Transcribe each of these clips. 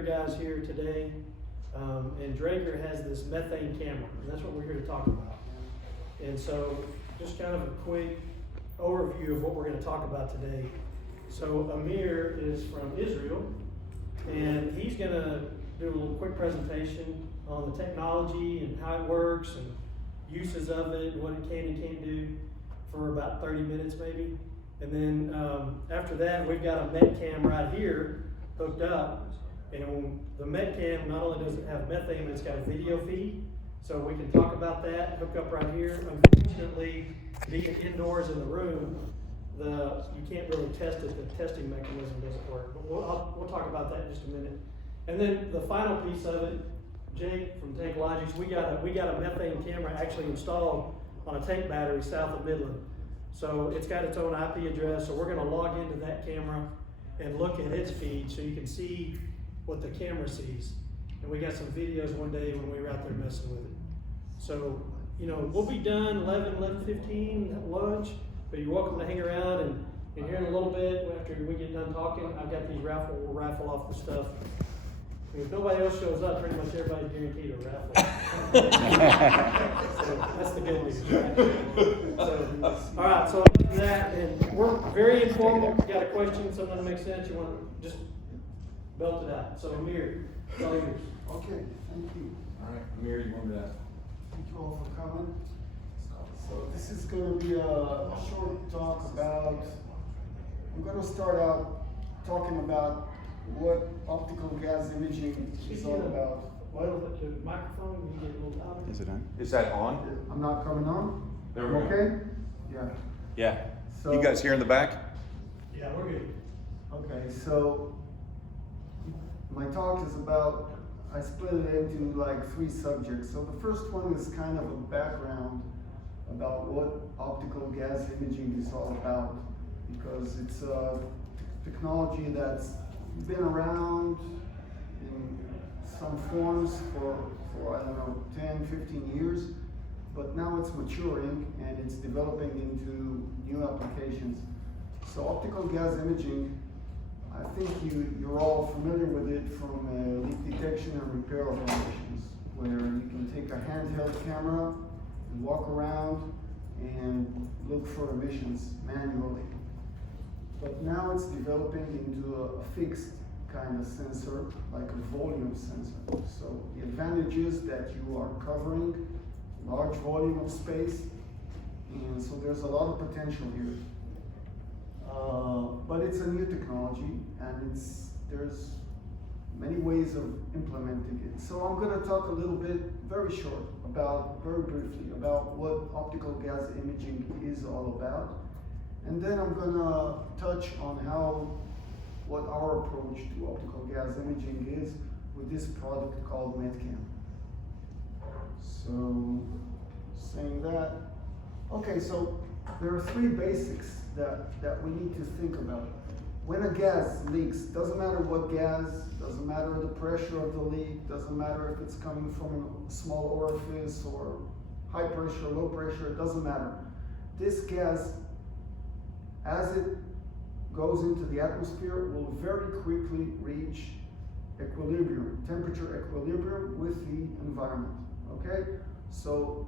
Guys here today, and Draeger has this methane camera, and that's what we're here to talk about. And so, just kind of a quick overview of what we're going to talk about today. So, Amir is from Israel, and he's going to do a little quick presentation on the technology and how it works and uses of it and what it can and can't do for about 30 minutes maybe. And then after that, we've got a Metcam right here hooked up. And the Metcam not only does it have methane, but it's got a video feed. So we can talk about that, hook up right here. Unfortunately, being indoors in the room, you can't really test it. The testing mechanism doesn't work. But we'll talk about that in just a minute. And then the final piece of it, Jake from Tank Logics, we got a methane camera actually installed on a tank battery south of Midland. So it's got its own IP address. So we're going to log into that camera and look at its feed so you can see what the camera sees. And we got some videos one day when we were out there messing with it. So, we'll be done 11:15 at lunch, but you're welcome to hang around, and here in a little bit, after we get done talking, I've got these we'll raffle off the stuff. If nobody else shows up, pretty much everybody's guaranteed a raffle. So that's the good news, right? So, all right, so that, and we're very informal. If you got a question, something that makes sense, you want to just belt it out. So Amir, it's all yours. Okay, thank you. All right, Amir, you want me to? Thank you all for coming. So this is going to be a short talk about, I'm going to start out talking about what optical gas imaging is all about. Well, the microphone, you get a little louder. Is it on? Is that on? I'm not coming on? There we go. Okay? Yeah. Yeah. So, You guys here in the back? Yeah, we're good. Okay, so my talk is about, I split it into like 3 subjects. So the first one is kind of a background about what optical gas imaging is all about, because it's a technology that's been around in some forms for I don't know, 10, 15 years, but now it's maturing and it's developing into new applications. So optical gas imaging, I think you're all familiar with it from leak detection and repair operations, where you can take a handheld camera and walk around and look for emissions manually. But now it's developing into a fixed kind of sensor, like a volume sensor. So the advantage is that you are covering large volume of space, and so there's a lot of potential here. But it's a new technology, and there's many ways of implementing it. So I'm going to talk a little bit, very briefly, about what optical gas imaging is all about. And then I'm going to touch on what our approach to optical gas imaging is with this product called Metcam. So, saying that, okay, so there are 3 basics that we need to think about. When a gas leaks, doesn't matter what gas, doesn't matter the pressure of the leak, doesn't matter if it's coming from a small orifice or high pressure, low pressure, it doesn't matter. This gas, as it goes into the atmosphere, will very quickly reach equilibrium, temperature equilibrium with the environment, okay? So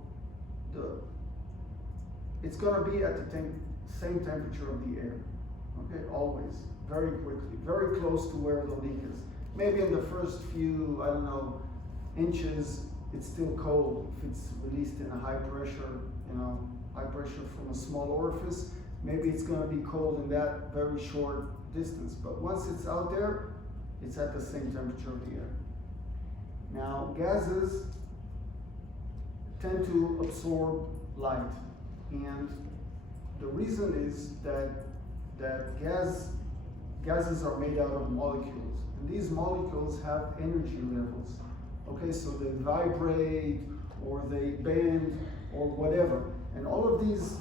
it's gonna be at the same temperature of the air, okay, always, very quickly, very close to where the leak is. Maybe in the first few, I don't know, inches, it's still cold if it's released in a high pressure, high pressure from a small orifice. Maybe it's going to be cold in that very short distance, but once it's out there, it's at the same temperature of the air. Now, gases tend to absorb light, and the reason is that gases are made out of molecules, and these molecules have energy levels. Okay, so they vibrate, or they bend, or whatever, and all of these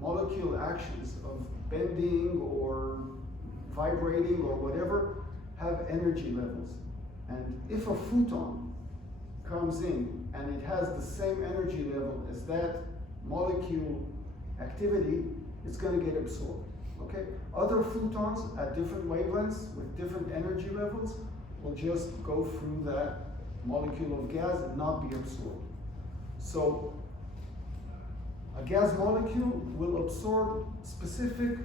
molecule actions of bending or vibrating or whatever have energy levels. And if a photon comes in and it has the same energy level as that molecule activity, it's going to get absorbed. Okay? Other photons at different wavelengths with different energy levels will just go through that molecule of gas and not be absorbed. So a gas molecule will absorb specific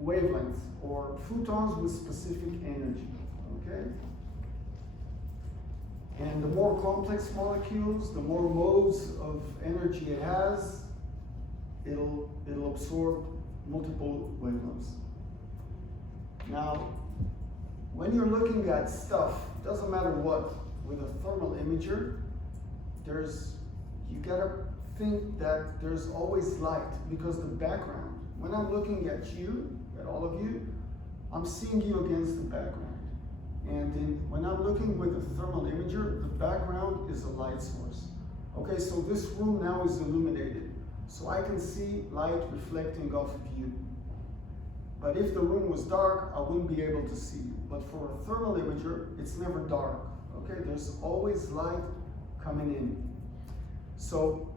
wavelengths or photons with specific energy, okay? And the more complex molecules, the more modes of energy it has, it'll absorb multiple wavelengths. Now, when you're looking at stuff, doesn't matter what, with a thermal imager, you gotta think that there's always light, because the background, when I'm looking at you, at all of you, I'm seeing you against the background. And when I'm looking with a thermal imager, the background is a light source. Okay, so this room now is illuminated, so I can see light reflecting off of you. But if the room was dark, I wouldn't be able to see you. But for a thermal imager, it's never dark. Okay, there's always light coming in. So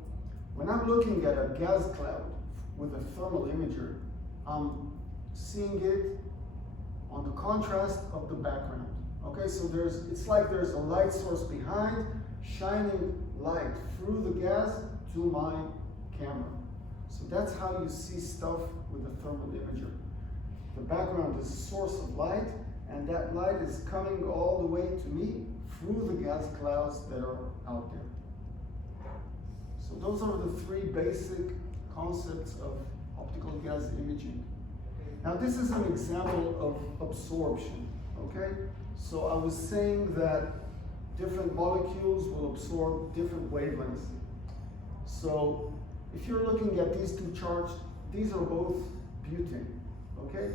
when I'm looking at a gas cloud with a thermal imager, I'm seeing it on the contrast of the background. Okay, so it's like there's a light source behind, shining light through the gas to my camera. So that's how you see stuff with a thermal imager. The background is a source of light, and that light is coming all the way to me through the gas clouds that are out there. So those are the three basic concepts of optical gas imaging. Now this is an example of absorption, okay? So I was saying that different molecules will absorb different wavelengths. So if you're looking at these two charts, these are both butane, okay?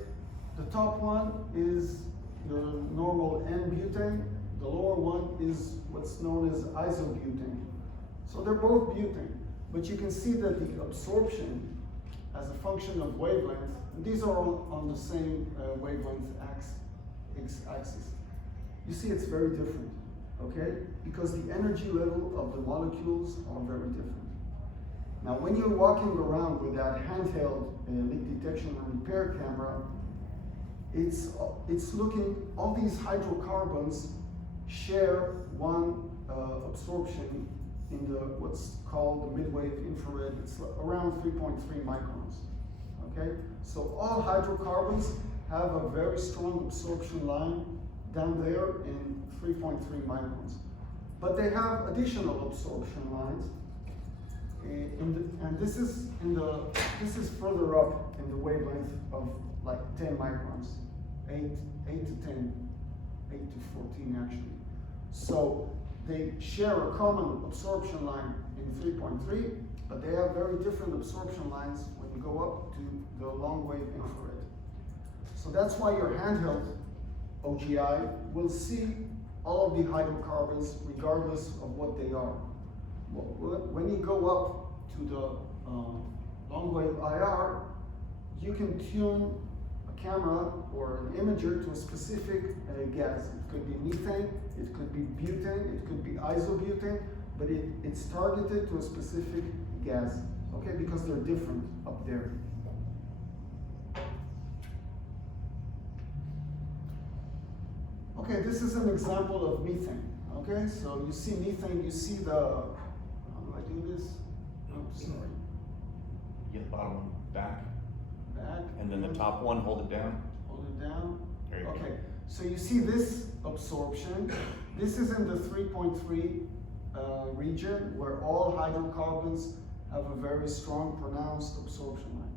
The top one is your normal N-butane, the lower one is what's known as isobutane. So they're both butane, but you can see that the absorption as a function of wavelength, and these are on the same wavelength x-axis. You see it's very different, okay? Because the energy level of the molecules are very different. Now when you're walking around with that handheld leak detection and repair camera, it's looking, all these hydrocarbons share one absorption in what's called the mid-wave infrared. It's around 3.3 microns, okay? So all hydrocarbons have a very strong absorption line down there in 3.3 microns. But they have additional absorption lines, and this is further up in the wavelength of like 10 microns, 8 to 10, 8 to 14 actually. So they share a common absorption line in 3.3, but they have very different absorption lines when you go up to the long wave infrared. So that's why your handheld OGI will see all of the hydrocarbons regardless of what they are. When you go up to the long wave IR, you can tune a camera or an imager to a specific gas. It could be methane, it could be butane, it could be isobutane, but it's targeted to a specific gas, okay, because they're different up there. Okay, this is an example of methane, okay? So you see methane, you see the, how do I do this? Oh, sorry. You get the bottom one back, Back. and then the top one, hold it down. Hold it down. There you go. Okay, so you see this absorption. This is in the 3.3 region where all hydrocarbons have a very strong pronounced absorption line.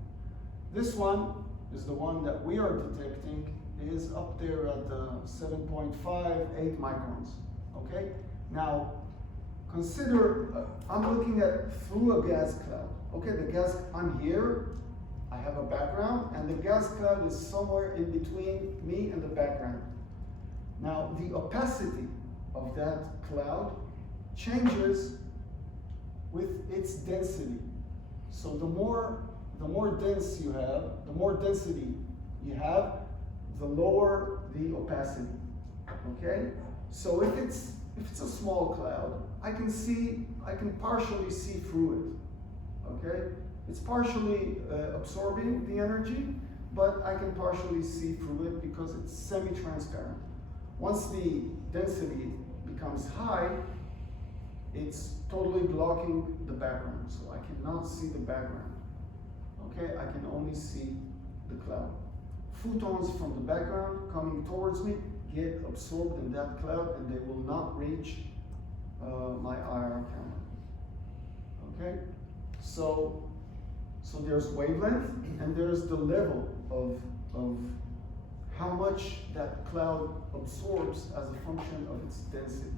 This one is the one that we are detecting, is up there at the 7.5, 8 microns, okay? Now, consider, I'm looking at through a gas cloud, okay? The gas, I'm here, I have a background, and the gas cloud is somewhere in between me and the background. Now, the opacity of that cloud changes with its density. So the more dense you have, the more density you have, the lower the opacity, okay? So if it's a small cloud, I can partially see through it, okay? It's partially absorbing the energy, but I can partially see through it because it's semi-transparent. Once the density becomes high, it's totally blocking the background, so I cannot see the background. Okay, I can only see the cloud. Photons from the background coming towards me get absorbed in that cloud, and they will not reach my IR camera. Okay, so there's wavelength, and there's the level of how much that cloud absorbs as a function of its density.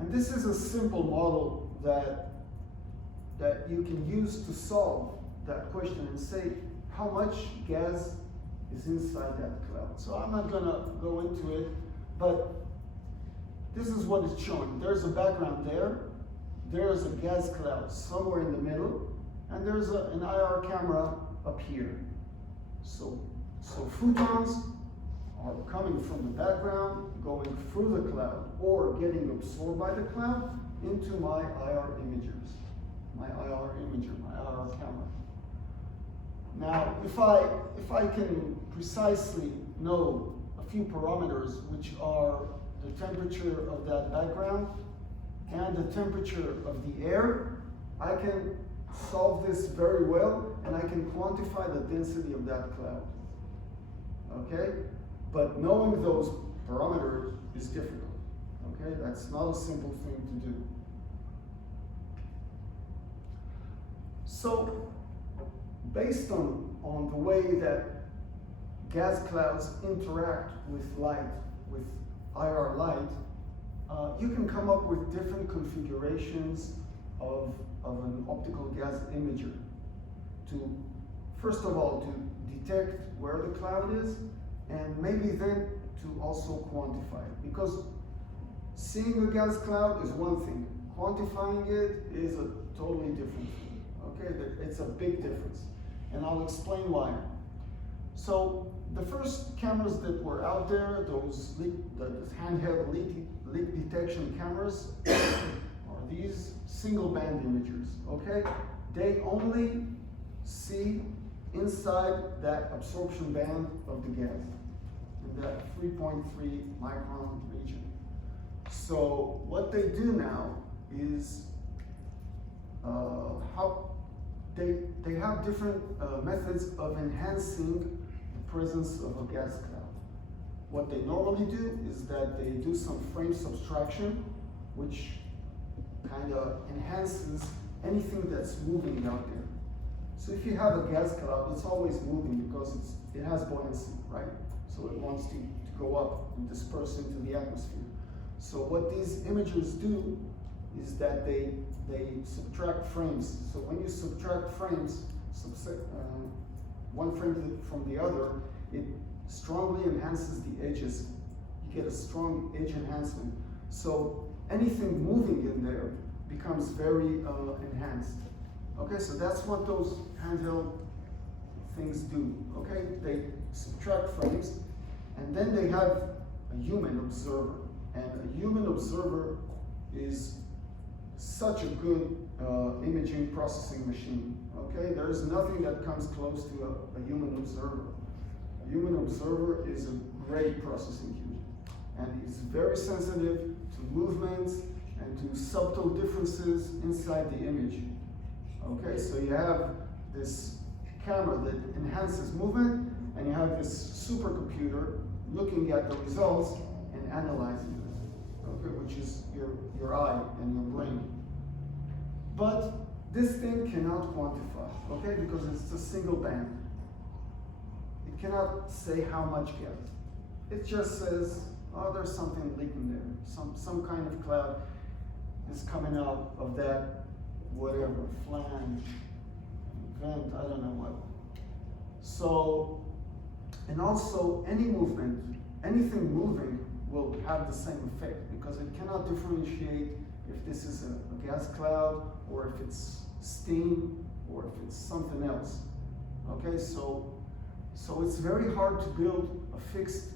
And this is a simple model that you can use to solve that question and say how much gas is inside that cloud. So I'm not gonna go into it, but this is what it's showing. There's a background there, there's a gas cloud somewhere in the middle, and there's an IR camera up here. So photons are coming from the background, going through the cloud, or getting absorbed by the cloud into my IR imagers, my IR imager, my IR camera. Now, if I can precisely know a few parameters, which are the temperature of that background and the temperature of the air, I can solve this very well, and I can quantify the density of that cloud. Okay? But knowing those parameters is difficult. Okay? That's not a simple thing to do. So, based on the way that gas clouds interact with light, with IR light, you can come up with different configurations of an optical gas imager to, first of all, to detect where the cloud is, and maybe then to also quantify it. Because seeing a gas cloud is one thing, quantifying it is a totally different thing. Okay, it's a big difference, and I'll explain why. So the first cameras that were out there, those the handheld leak detection cameras, are these single band imagers. Okay, they only see inside that absorption band of the gas, in that 3.3 micron region. So what they do now is they have different methods of enhancing the presence of a gas cloud. What they normally do is that they do some frame subtraction, which kind of enhances anything that's moving out there. So if you have a gas cloud, it's always moving because it has buoyancy, right? So it wants to go up and disperse into the atmosphere. So what these imagers do is that they subtract frames. So when you subtract frames, one frame from the other, it strongly enhances the edges. You get a strong edge enhancement. So anything moving in there becomes very enhanced. Okay, so that's what those handheld things do. Okay, they subtract frames, and then they have a human observer. And a human observer is such a good imaging processing machine. Okay, there is nothing that comes close to a human observer. A human observer is a great processing unit, and it's very sensitive to movements and to subtle differences inside the image. Okay, so you have this camera that enhances movement, and you have this supercomputer looking at the results and analyzing them, okay, which is your eye and your brain. But this thing cannot quantify, okay, because it's a single band. It cannot say how much gas. It just says, oh, there's something leaking there. Some kind of cloud is coming out of that whatever, flange, vent, I don't know what. So, and also any movement, anything moving will have the same effect because it cannot differentiate if this is a gas cloud or if it's steam or if it's something else. Okay, so it's very hard to build a fixed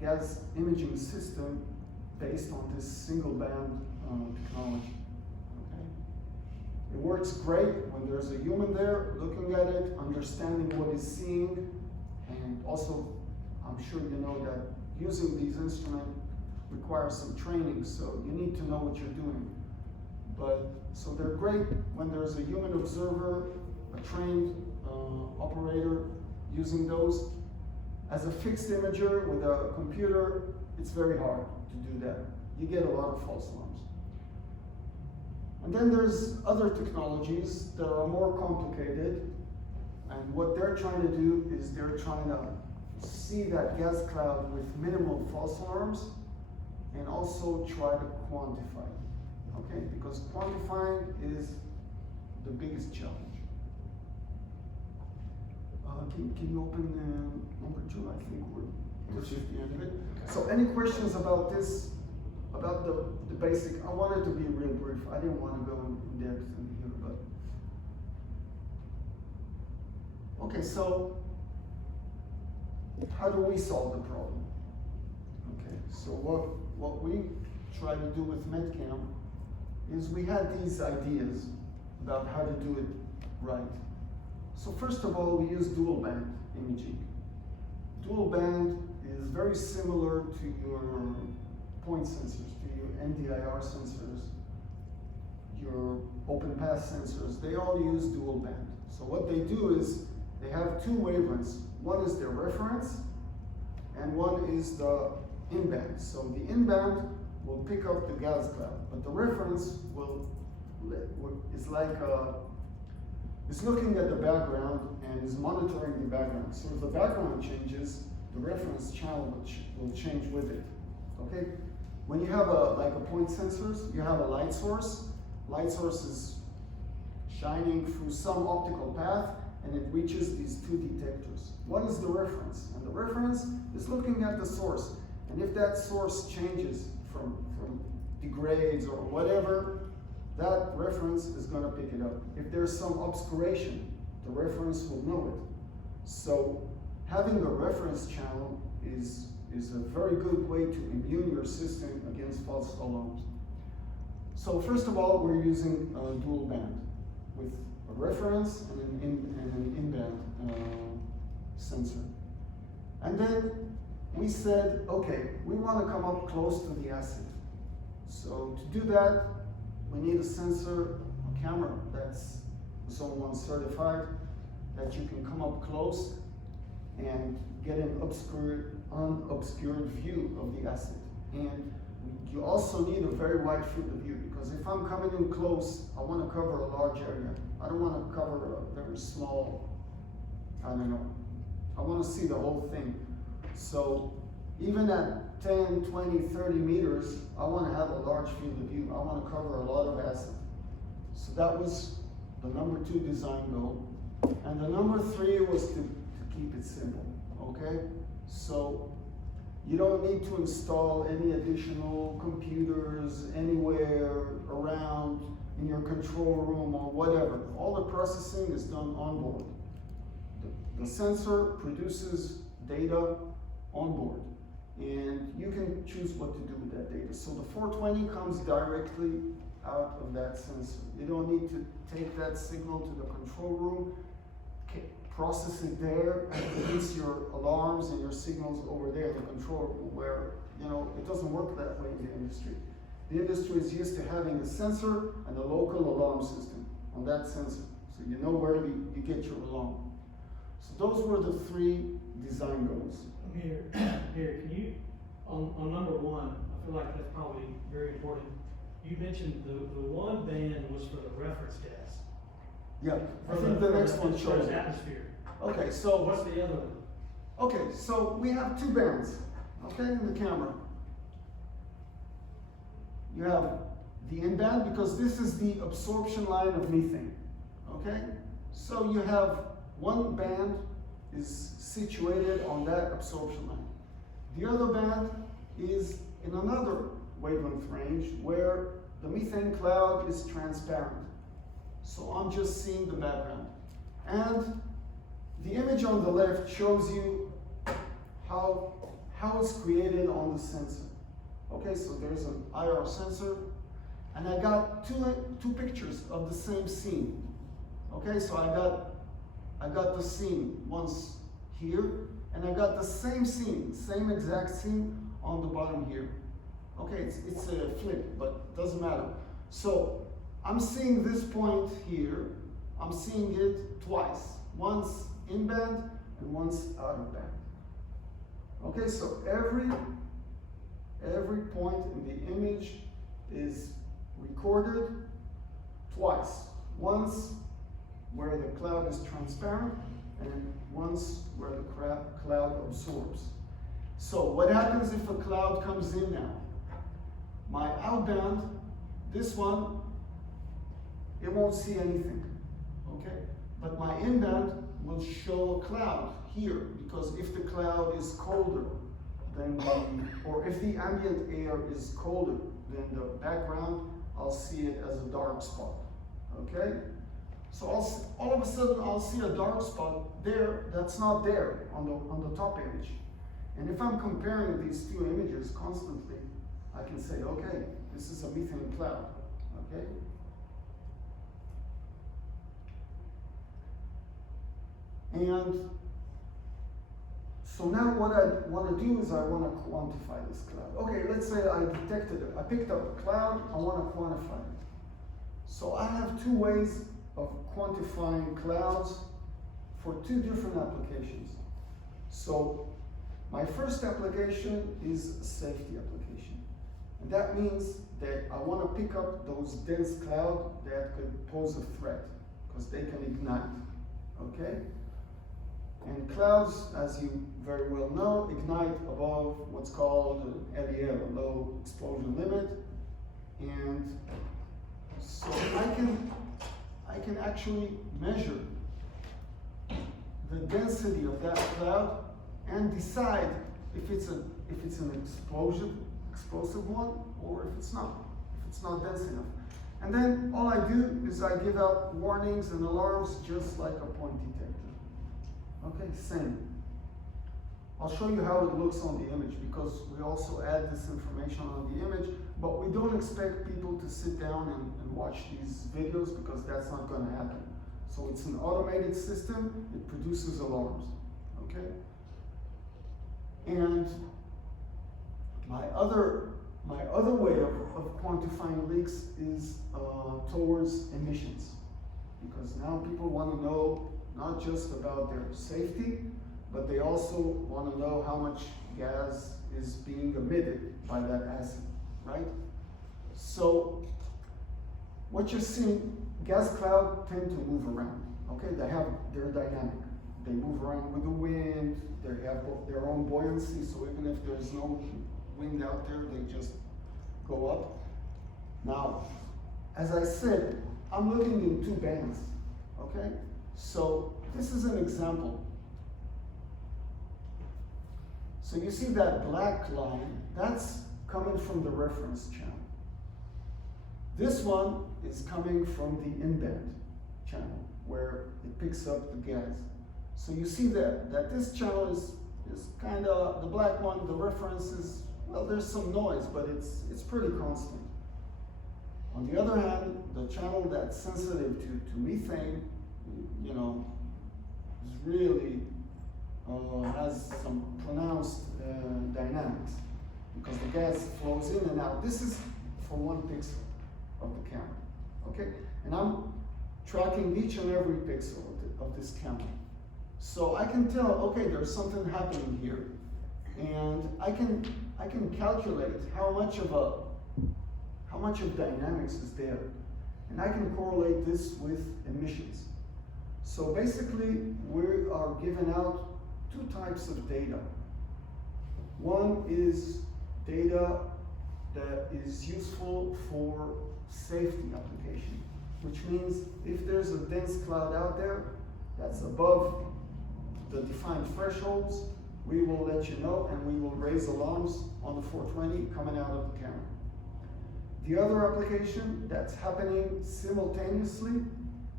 gas imaging system based on this single band technology. Okay, it works great when there's a human there looking at it, understanding what he's seeing, And also, I'm sure you know that using these instruments requires some training, so you need to know what you're doing. But, so they're great when there's a human observer, a trained operator using those. As a fixed imager with a computer, it's very hard to do that. You get a lot of false alarms. And then there's other technologies that are more complicated, and what they're trying to do is they're trying to see that gas cloud with minimal false alarms and also try to quantify it, okay? Because quantifying is the biggest challenge. Can you open number 2? I think we're just at the end of it. So any questions about this, about the basic? I wanted to be real brief. I didn't want to go in depth in here, but. Okay, so how do we solve the problem? Okay, so what we try to do with Metcam is we had these ideas about how to do it right. So first of all, we use dual band imaging. Dual band is very similar to your point sensors, to your NDIR sensors, your open path sensors. They all use dual band. So what they do is they have two wavelengths. One is their reference, and one is the in-band. So the in-band will pick up the gas cloud, but the reference is like is looking at the background and is monitoring the background. So if the background changes, the reference channel will change with it. Okay? When you have like a point sensors, you have a light source. Light source is shining through some optical path, and it reaches these two detectors. What is the reference? And the reference is looking at the source. And if that source changes from degrades or whatever, that reference is going to pick it up. If there's some obscuration, the reference will know it. So having a reference channel is a very good way to immune your system against false alarms. So first of all, we're using dual band with a reference and an in-band sensor. And then we said, okay, we want to come up close to the asset. So to do that, we need a sensor, a camera that's Zone 1 certified, that you can come up close and get an unobscured view of the asset. And you also need a very wide field of view, because if I'm coming in close, I want to cover a large area. I don't want to cover a very small, I don't know. I want to see the whole thing. So even at 10, 20, 30 meters, I want to have a large field of view. I want to cover a lot of asset. So that was the number 2 design goal. And the number 3 was to keep it simple, okay? So you don't need to install any additional computers anywhere around in your control room or whatever. All the processing is done on board. The sensor produces data on board, and you can choose what to do with that data. So the 420 comes directly out of that sensor. You don't need to take that signal to the control room, process it there, and produce your alarms and your signals over there in the control room, where, you know, it doesn't work that way in the industry. The industry is used to having a sensor and a local alarm system on that sensor, so you know where you get your alarm. So those were the 3 design goals. Here, can you, on number 1, I feel like that's probably very important. You mentioned the one band was for the reference gas. Yeah, I think the next one shows it. Atmosphere. Okay, So so what's the other one? okay, so we have 2 bands, okay, in the camera. You have the in-band, because this is the absorption line of methane, okay? So you have one band is situated on that absorption line. The other band is in another wavelength range where the methane cloud is transparent. So I'm just seeing the background. And the image on the left shows you how it's created on the sensor. Okay, so there's an IR sensor, and I got two pictures of the same scene. Okay, so I got the scene once here, And I got the same scene, same exact scene on the bottom here. Okay, it's a flip, but doesn't matter. So I'm seeing this point here, I'm seeing it twice. Once in band and once out of band. Okay, so every point in the image is recorded twice. Once where the cloud is transparent and once where the cloud absorbs. So what happens if a cloud comes in now? My outband, this one, it won't see anything, okay? But my inband will show a cloud here, because if the cloud is colder than or if the ambient air is colder than the background, I'll see it as a dark spot, okay? So all of a sudden I'll see a dark spot there that's not there on the top image. And if I'm comparing these two images constantly, I can say, okay, this is a methane cloud, okay? And so now what I want to do is I want to quantify this cloud. Okay, let's say I detected it. I picked up a cloud, I want to quantify it. So I have two ways of quantifying clouds for two different applications. So my first application is a safety application. And that means that I want to pick up those dense clouds that could pose a threat, because they can ignite, okay? And clouds, as you very well know, ignite above what's called an LEL, a low explosion limit. And so I can actually measure the density of that cloud and decide if it's an explosive one, or if it's not dense enough. And then all I do is I give out warnings and alarms just like a point detector. Okay, same. I'll show you how it looks on the image, because we also add this information on the image, but we don't expect people to sit down and watch these videos, because that's not going to happen. So it's an automated system, it produces alarms, okay? And my other way of quantifying leaks is towards emissions, because now people want to know not just about their safety, but they also want to know how much gas is being emitted by that acid, right? So what you're seeing, gas clouds tend to move around, okay? They're dynamic. They move around with the wind, they have their own buoyancy, so even if there's no wind out there, they just go up. Now, as I said, I'm looking in two bands, okay? So this is an example. So you see that black line, that's coming from the reference channel. This one is coming from the in-band channel, where it picks up the gas. So you see that this channel is kind of, the black one, the reference is, well, there's some noise, but it's pretty constant. On the other hand, the channel that's sensitive to methane, you know, is really has some pronounced dynamics, because the gas flows in and out. This is for 1 pixel of the camera, okay? And I'm tracking each and every pixel of this camera. So I can tell, okay, there's something happening here. And I can calculate how much of dynamics is there. And I can correlate this with emissions. So basically, we are giving out two types of data. One is data that is useful for safety application, which means if there's a dense cloud out there that's above the defined thresholds, we will let you know, and we will raise alarms on the 420 coming out of the camera. The other application that's happening simultaneously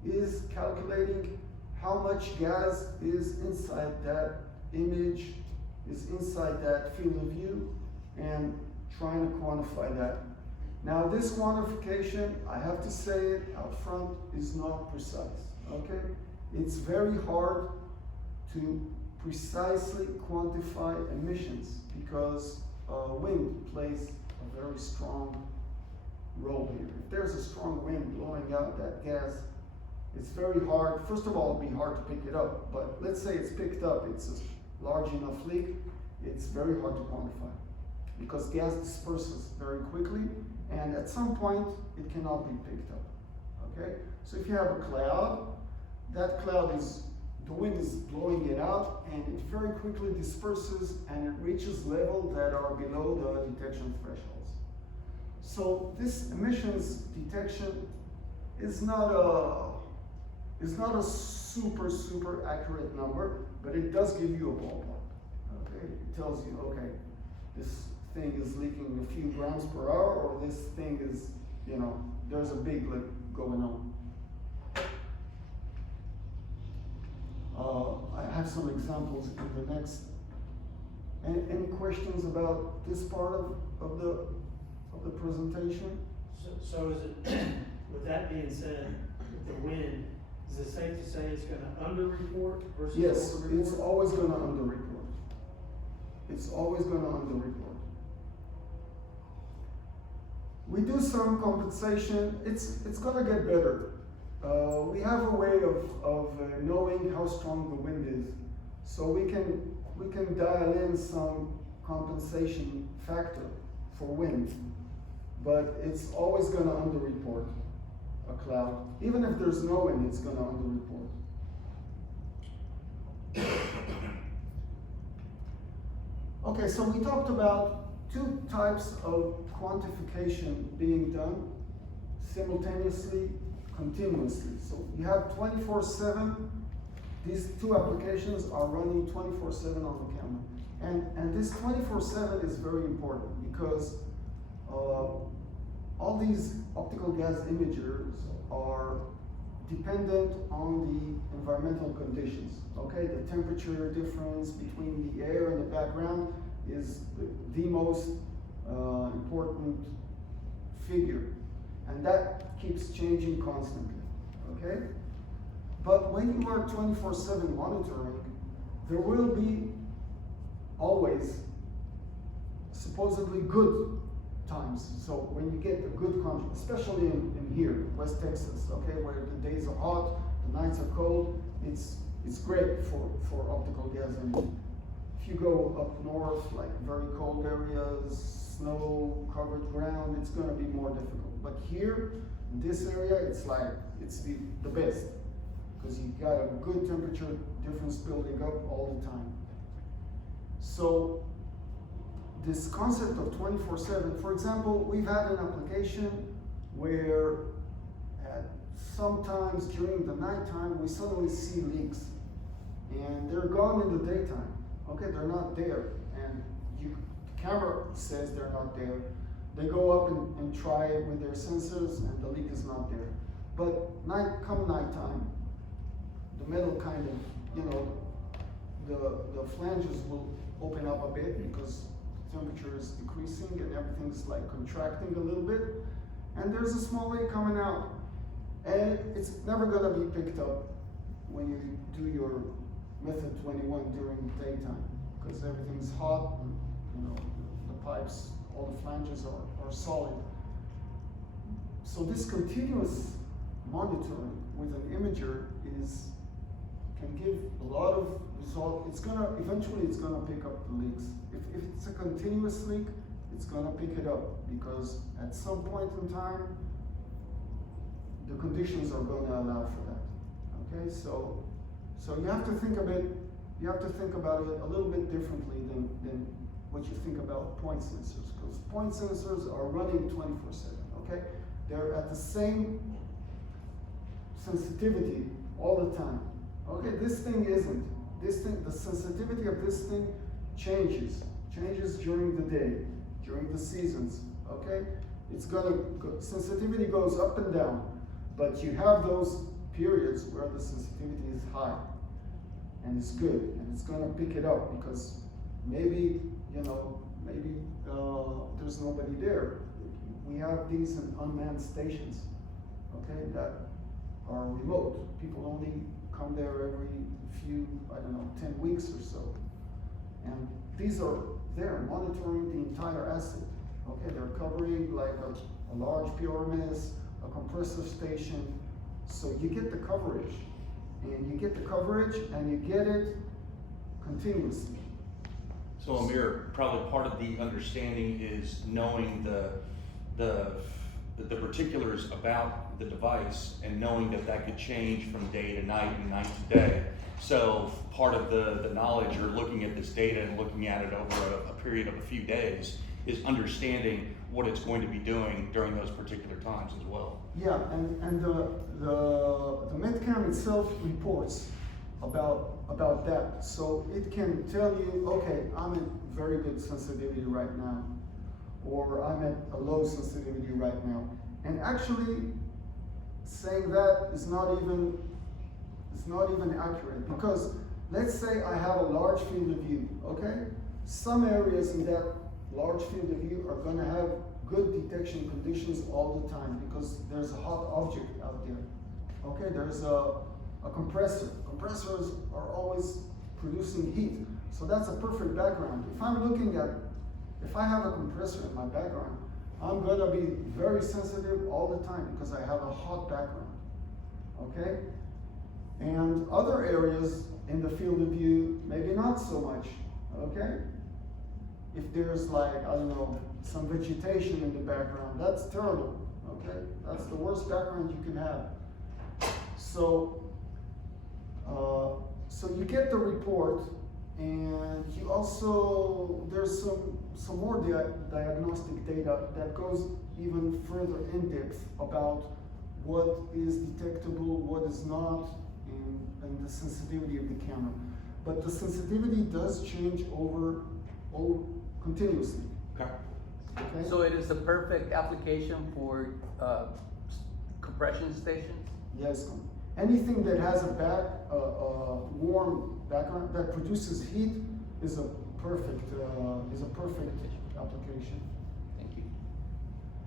is calculating how much gas is inside that image, is inside that field of view, and trying to quantify that. Now this quantification, I have to say it out front, is not precise, okay? It's very hard to precisely quantify emissions because wind plays a very strong role here. If there's a strong wind blowing out that gas, it's very hard. First of all, it'd be hard to pick it up, but let's say it's picked up, it's a large enough leak, it's very hard to quantify because gas disperses very quickly, and at some point it cannot be picked up. Okay? So if you have a cloud, that cloud is, the wind is blowing it out, and it very quickly disperses and it reaches levels that are below the detection thresholds. So this emissions detection is not a super accurate number, but it does give you a ballpark. Okay, it tells you, okay, this thing is leaking a few grams per hour, or this thing is, you know, there's a big leak going on. I have some examples in the next. Any questions about this part of the presentation? So is it, with that being said, with the wind, is it safe to say it's gonna under-report versus Yes, over-report? it's always gonna under-report. It's always gonna under-report. We do some compensation. It's gonna get better. We have a way of knowing how strong the wind is, so we can dial in some compensation factor for wind, but it's always going to underreport a cloud. Even if there's no wind, it's going to underreport. Okay, so we talked about two types of quantification being done simultaneously, continuously. So you have 24/7. These two applications are running 24/7 on the camera. And this 24/7 is very important because all these optical gas imagers are dependent on the environmental conditions. Okay, the temperature difference between the air and the background is the most important figure, and that keeps changing constantly. Okay, but when you are 24/7 monitoring, there will be always supposedly good times. So when you get a good contrast, especially in here, West Texas, okay, where the days are hot, the nights are cold, it's great for optical gas imaging. If you go up north, like very cold areas, snow-covered ground, it's going to be more difficult. But here, in this area, it's the best because you got a good temperature difference building up all the time. So this concept of 24/7, for example, we've had an application where sometimes during the nighttime we suddenly see leaks and they're gone in the daytime. Okay, they're not there, and the camera says they're not there. They go up and try it with their sensors and the leak is not there. But come nighttime, the metal kind of, the flanges will open up a bit because temperature is decreasing and everything's like contracting a little bit, and there's a small leak coming out, and it's never going to be picked up when you do your method 21 during the daytime because everything's hot and the pipes, all the flanges are solid. So this continuous monitoring with an imager can give a lot of result. Eventually it's gonna pick up the leaks. If it's a continuous leak, it's gonna pick it up because at some point in time, the conditions are gonna allow for that. Okay, so you have to think about it a little bit differently than what you think about point sensors, because point sensors are running 24/7. Okay, they're at the same sensitivity all the time. Okay, this thing isn't. The sensitivity of this thing changes during the day, during the seasons. Okay, sensitivity goes up and down, but you have those periods where the sensitivity is high, and it's good, and it's gonna pick it up because maybe there's nobody there. We have these unmanned stations, okay, that are remote. People only come there every few, I don't know, 10 weeks or so. And they're monitoring the entire asset. Okay, they're covering like a large PRMS, a compressor station. So you get the coverage, and you get you get it continuously. So Amir, probably part of the understanding is knowing the particulars about the device and knowing that could change from day to night and night to day. So part of the knowledge or looking at this data and looking at it over a period of a few days is understanding what it's going to be doing during those particular times as well. Yeah, and the Metcam itself reports about that. So it can tell you, okay, I'm at very good sensitivity right now, or I'm at a low sensitivity right now. And actually saying that is not even accurate, because let's say I have a large field of view, okay? Some areas in that large field of view are gonna have good detection conditions all the time because there's a hot object out there. Okay, there's a compressor. Compressors are always producing heat. So that's a perfect background. If I have a compressor in my background, I'm gonna be very sensitive all the time because I have a hot background. Okay? And other areas in the field of view, maybe not so much. Okay? If there's like, I don't know, some vegetation in the background, that's terrible. Okay? That's the worst background you can have. So you get the report, and you also, there's some more diagnostic data that goes even further in depth about what is detectable, what is not, and the sensitivity of the camera. But the sensitivity does change continuously. Okay. Okay? So it is a perfect application for compression stations? Yes. Anything that has a warm background that produces heat is a perfect application. Thank you.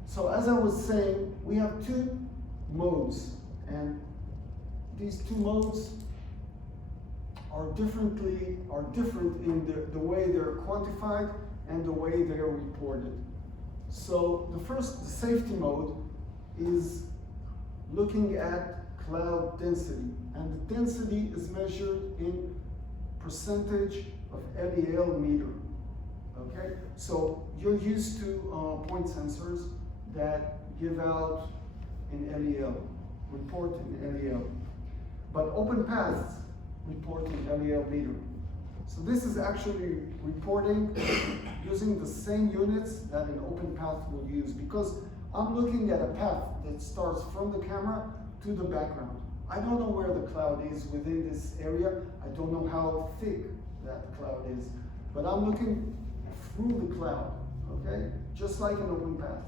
So as I was saying, we have two modes, and these two modes are different in the way they're quantified and the way they are reported. So the safety mode, is looking at cloud density, and the density is measured in percentage of LEL meter. Okay, so you're used to point sensors that give out in LEL, report in LEL, but open paths report in LEL meter. So this is actually reporting using the same units that an open path will use, because I'm looking at a path that starts from the camera to the background. I don't know where the cloud is within this area. I don't know how thick that cloud is, but I'm looking through the cloud, okay? Just like an open path.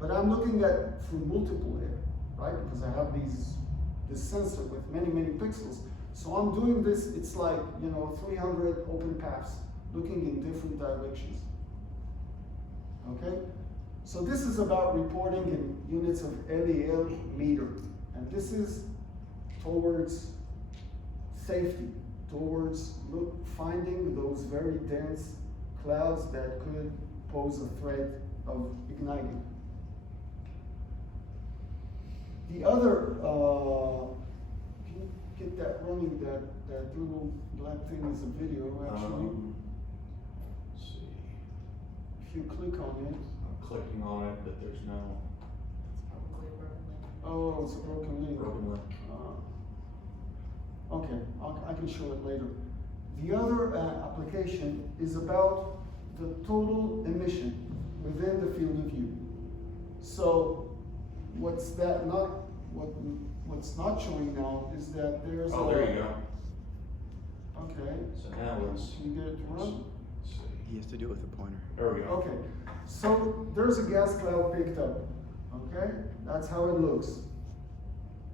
But I'm looking at through multiple air, right? Because I have this sensor with many, many pixels. So I'm doing this, it's like, 300 open paths looking in different directions. Okay? So this is about reporting in units of LEL meter. And this is towards safety, towards finding those very dense clouds that could pose a threat of igniting. The other, can you get that running, that little black thing is a video actually. Let's see. If you click on it. I'm clicking on it, but there's no Oh, it's a broken link. broken link. Okay, I can show it later. The other application is about the total emission within the field of view. So what's not showing now is that there's There you go. Okay. So now let's Can you get it to run? see. He has to do it with the pointer. There we go. Okay, so there's a gas cloud picked up, okay? That's how it looks.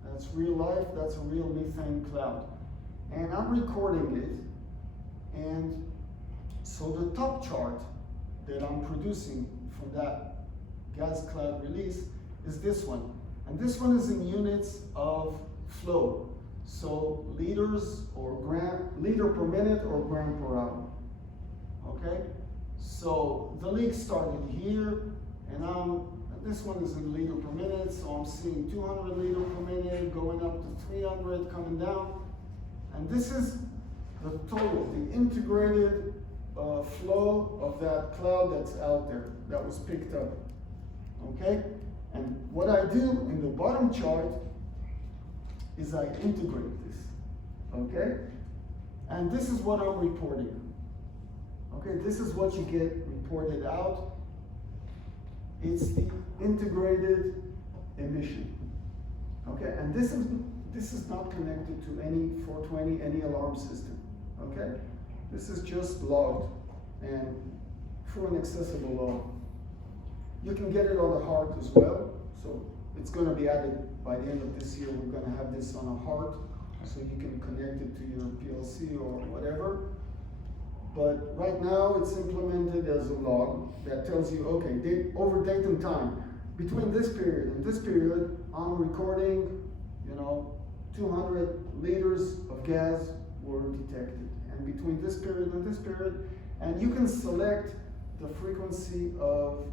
That's real life, that's a real methane cloud. And I'm recording it, and so the top chart that I'm producing from that gas cloud release is this one. And this one is in units of flow. So liters or liter per minute or gram per hour. Okay? So the leak started here, and this one is in liter per minute, so I'm seeing 200 liter per minute, going up to 300, coming down. And this is the total, the integrated flow of that cloud that's out there, that was picked up. Okay? And what I do in the bottom chart is I integrate this. Okay? And this is what I'm reporting. Okay, this is what you get reported out. It's the integrated emission. Okay, and this is not connected to any 420, any alarm system. Okay, this is just logged and through an accessible log. You can get it on the heart as well. So it's going to be added by the end of this year. We're going to have this on a heart, so you can connect it to your PLC or whatever. But right now it's implemented as a log that tells you, okay, over date and time, between this period and this period, I'm recording, 200 liters of gas were detected. And between this period and this period, and you can select the frequency of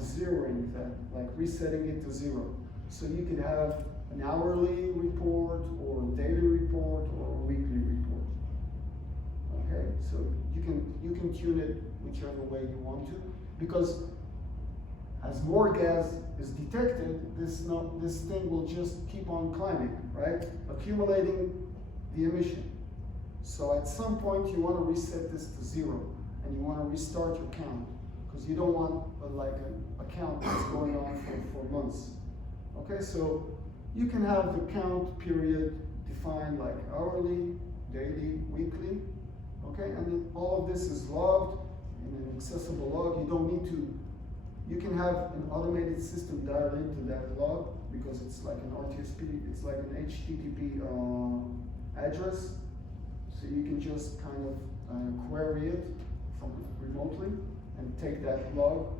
zeroing that, like resetting it to 0. So you could have an hourly report or a daily report or a weekly report. Okay, so you can tune it whichever way you want to, because as more gas is detected, this thing will just keep on climbing, right? Accumulating the emission. So at some point you want to reset this to 0, and you want to restart your count, because you don't want a count that's going on for months. Okay, so you can have the count period defined like hourly, daily, weekly. Okay, and then all of this is logged in an accessible log. You don't need to, you can have an automated system dialed into that log, because it's like an RTSP, it's like an HTTP address. So you can just kind of query it from remotely and take that log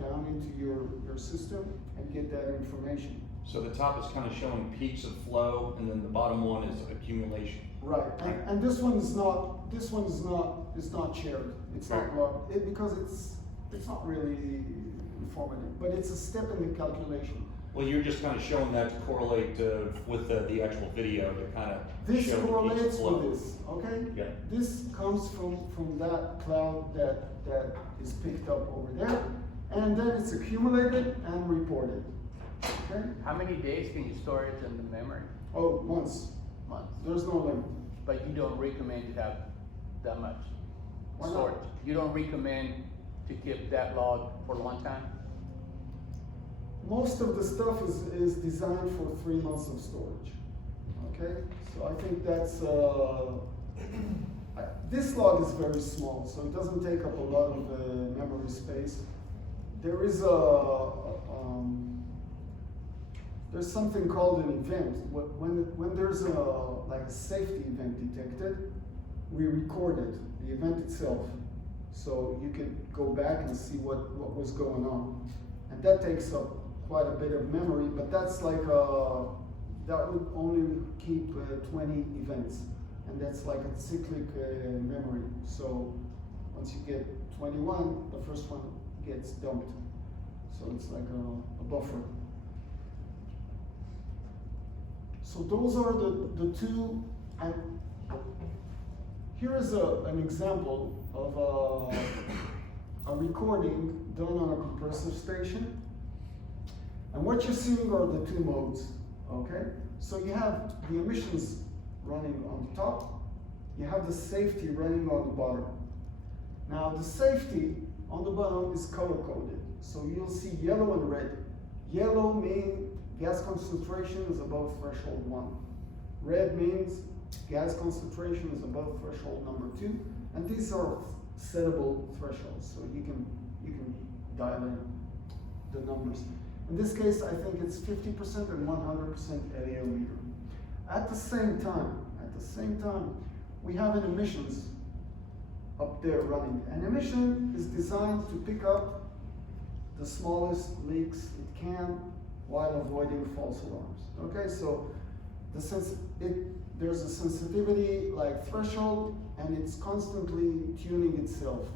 down into your system and get that information. So the top is kind of showing peaks of flow, and then the bottom one is accumulation. Right, and this one is not shared. It's not logged, because it's not really informative, but it's a step in the calculation. Well, you're just kind of showing that to correlate with the actual video to kind of This show the correlates peaks of flow. with this, okay? Yeah. This comes from that cloud that is picked up over there, and then it's accumulated and reported. Okay? How many days can you store it in the memory? Oh, months. Months. There's no limit. But you don't recommend to have that much Why not? storage? You don't recommend to keep that log for a long time? Most of the stuff is designed for 3 months of storage. Okay, so I think that's this log is very small, so it doesn't take up a lot of memory space. There is there's something called an event. When there's a safety event detected, we record it, the event itself, so you could go back and see what was going on, and that takes up quite a bit of memory. But that's like that would only keep 20 events, and that's like a cyclic memory. So once you get 21, the first one gets dumped. So it's like a buffer. So those are the two, and here is an example of a recording done on a compressor station. And what you're seeing are the two modes, okay? So you have the emissions running on the top, you have the safety running on the bottom. Now the safety on the bottom is color-coded, so you'll see yellow and red. Yellow means gas concentration is above threshold 1. Red means gas concentration is above threshold number 2, and these are settable thresholds, so you can dial in the numbers. In this case, I think it's 50% and 100% LEO meter. At the same time, we have an emissions up there running. An emission is designed to pick up the smallest leaks it can while avoiding false alarms. Okay, so there's a sensitivity like threshold, and it's constantly tuning itself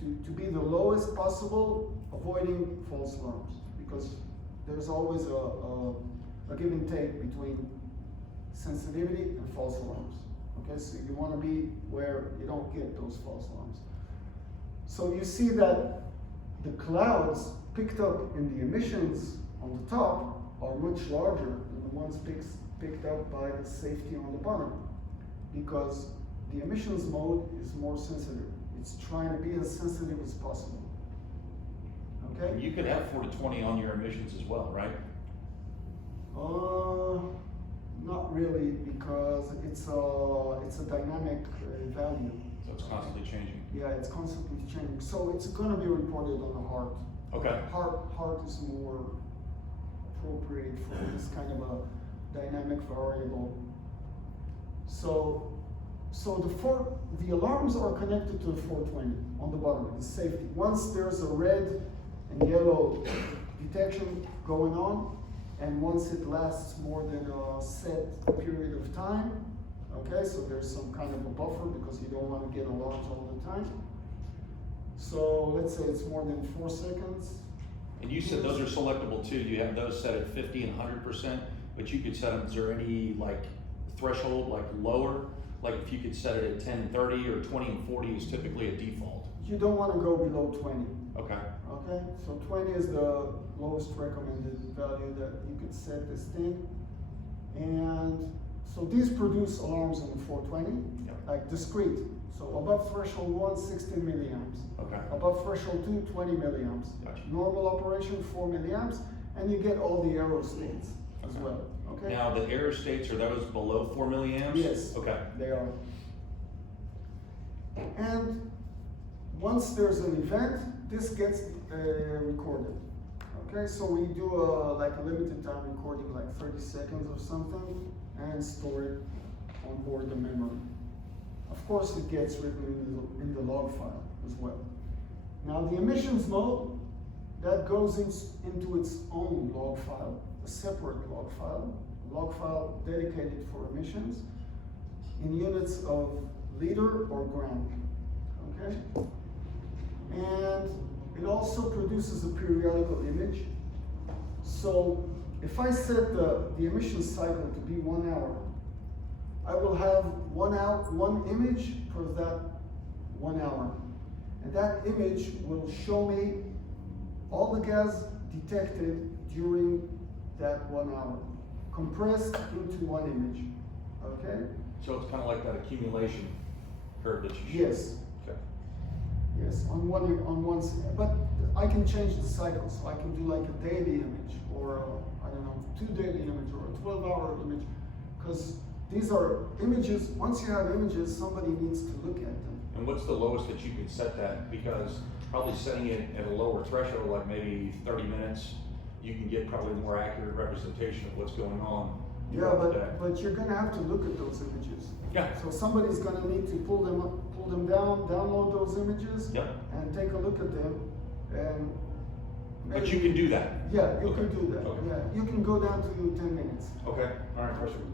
to be the lowest possible, avoiding false alarms, because there's always a give and take between sensitivity and false alarms. Okay, so you want to be where you don't get those false alarms. So you see that the clouds picked up in the emissions on the top are much larger than the ones picked up by the safety on the bottom, because the emissions mode is more sensitive. It's trying to be as sensitive as possible. Okay? You could have 4 to 20 on your emissions as well, right? Not really, because it's a dynamic value. So it's constantly changing. Yeah, it's constantly changing. So it's going to be reported on the heart. Okay. Heart is more appropriate for this kind of a dynamic variable. So the alarms are connected to the 420 on the bottom, the safety. Once there's a red and yellow detection going on, and once it lasts more than a set period of time, okay, so there's some kind of a buffer because you don't want to get alarms all the time. So let's say it's more than 4 seconds. And you said those are selectable too. You have those set at 50 and 100%, but you could set them, is there any like threshold, like lower? Like if you could set it at 10 and 30 or 20 and 40 is typically a default. You don't want to go below 20. Okay. Okay, so 20 is the lowest recommended value that you could set this thing. And so these produce alarms on the 420, Yep. like discrete. So above threshold 1, 16 milliamps. Okay. Above threshold 2, 20 milliamps. Gotcha. Normal operation, 4 milliamps. And you get all the arrow states as Okay. well. Okay? Now the error states, are those below 4 milliamps? Yes. Okay. They are. And once there's an event, this gets recorded. Okay, so we do like a limited time recording, like 30 seconds or something, and store it on board the memory. Of course, it gets written in the log file as well. Now the emissions mode, that goes into its own log file, a separate log file dedicated for emissions in units of liter or gram. Okay? And it also produces a periodical image. So if I set the emission cycle to be 1 hour, I will have one image for that 1 hour. And that image will show me all the gas detected during that 1 hour, compressed into one image. Okay? So it's kind of like that accumulation curve that you showed. Yes. Okay. Yes, on one, but I can change the cycle, so I can do like a daily image, or I don't know, 2 daily image, or a 12-hour image, because these are images. Once you have images, somebody needs to look at them. And what's the lowest that you can set that? Because probably setting it at a lower threshold, like maybe 30 minutes, you can get probably more accurate representation of what's going on. Yeah, but you're gonna have to look at those images. Yeah. So somebody's gonna need to pull them up, pull them down, download those images, Yep. and take a look at them. And But you can do that. Yeah, you Okay. can do that. Okay. Yeah, you can go down to 10 minutes. Okay. All right, perfect.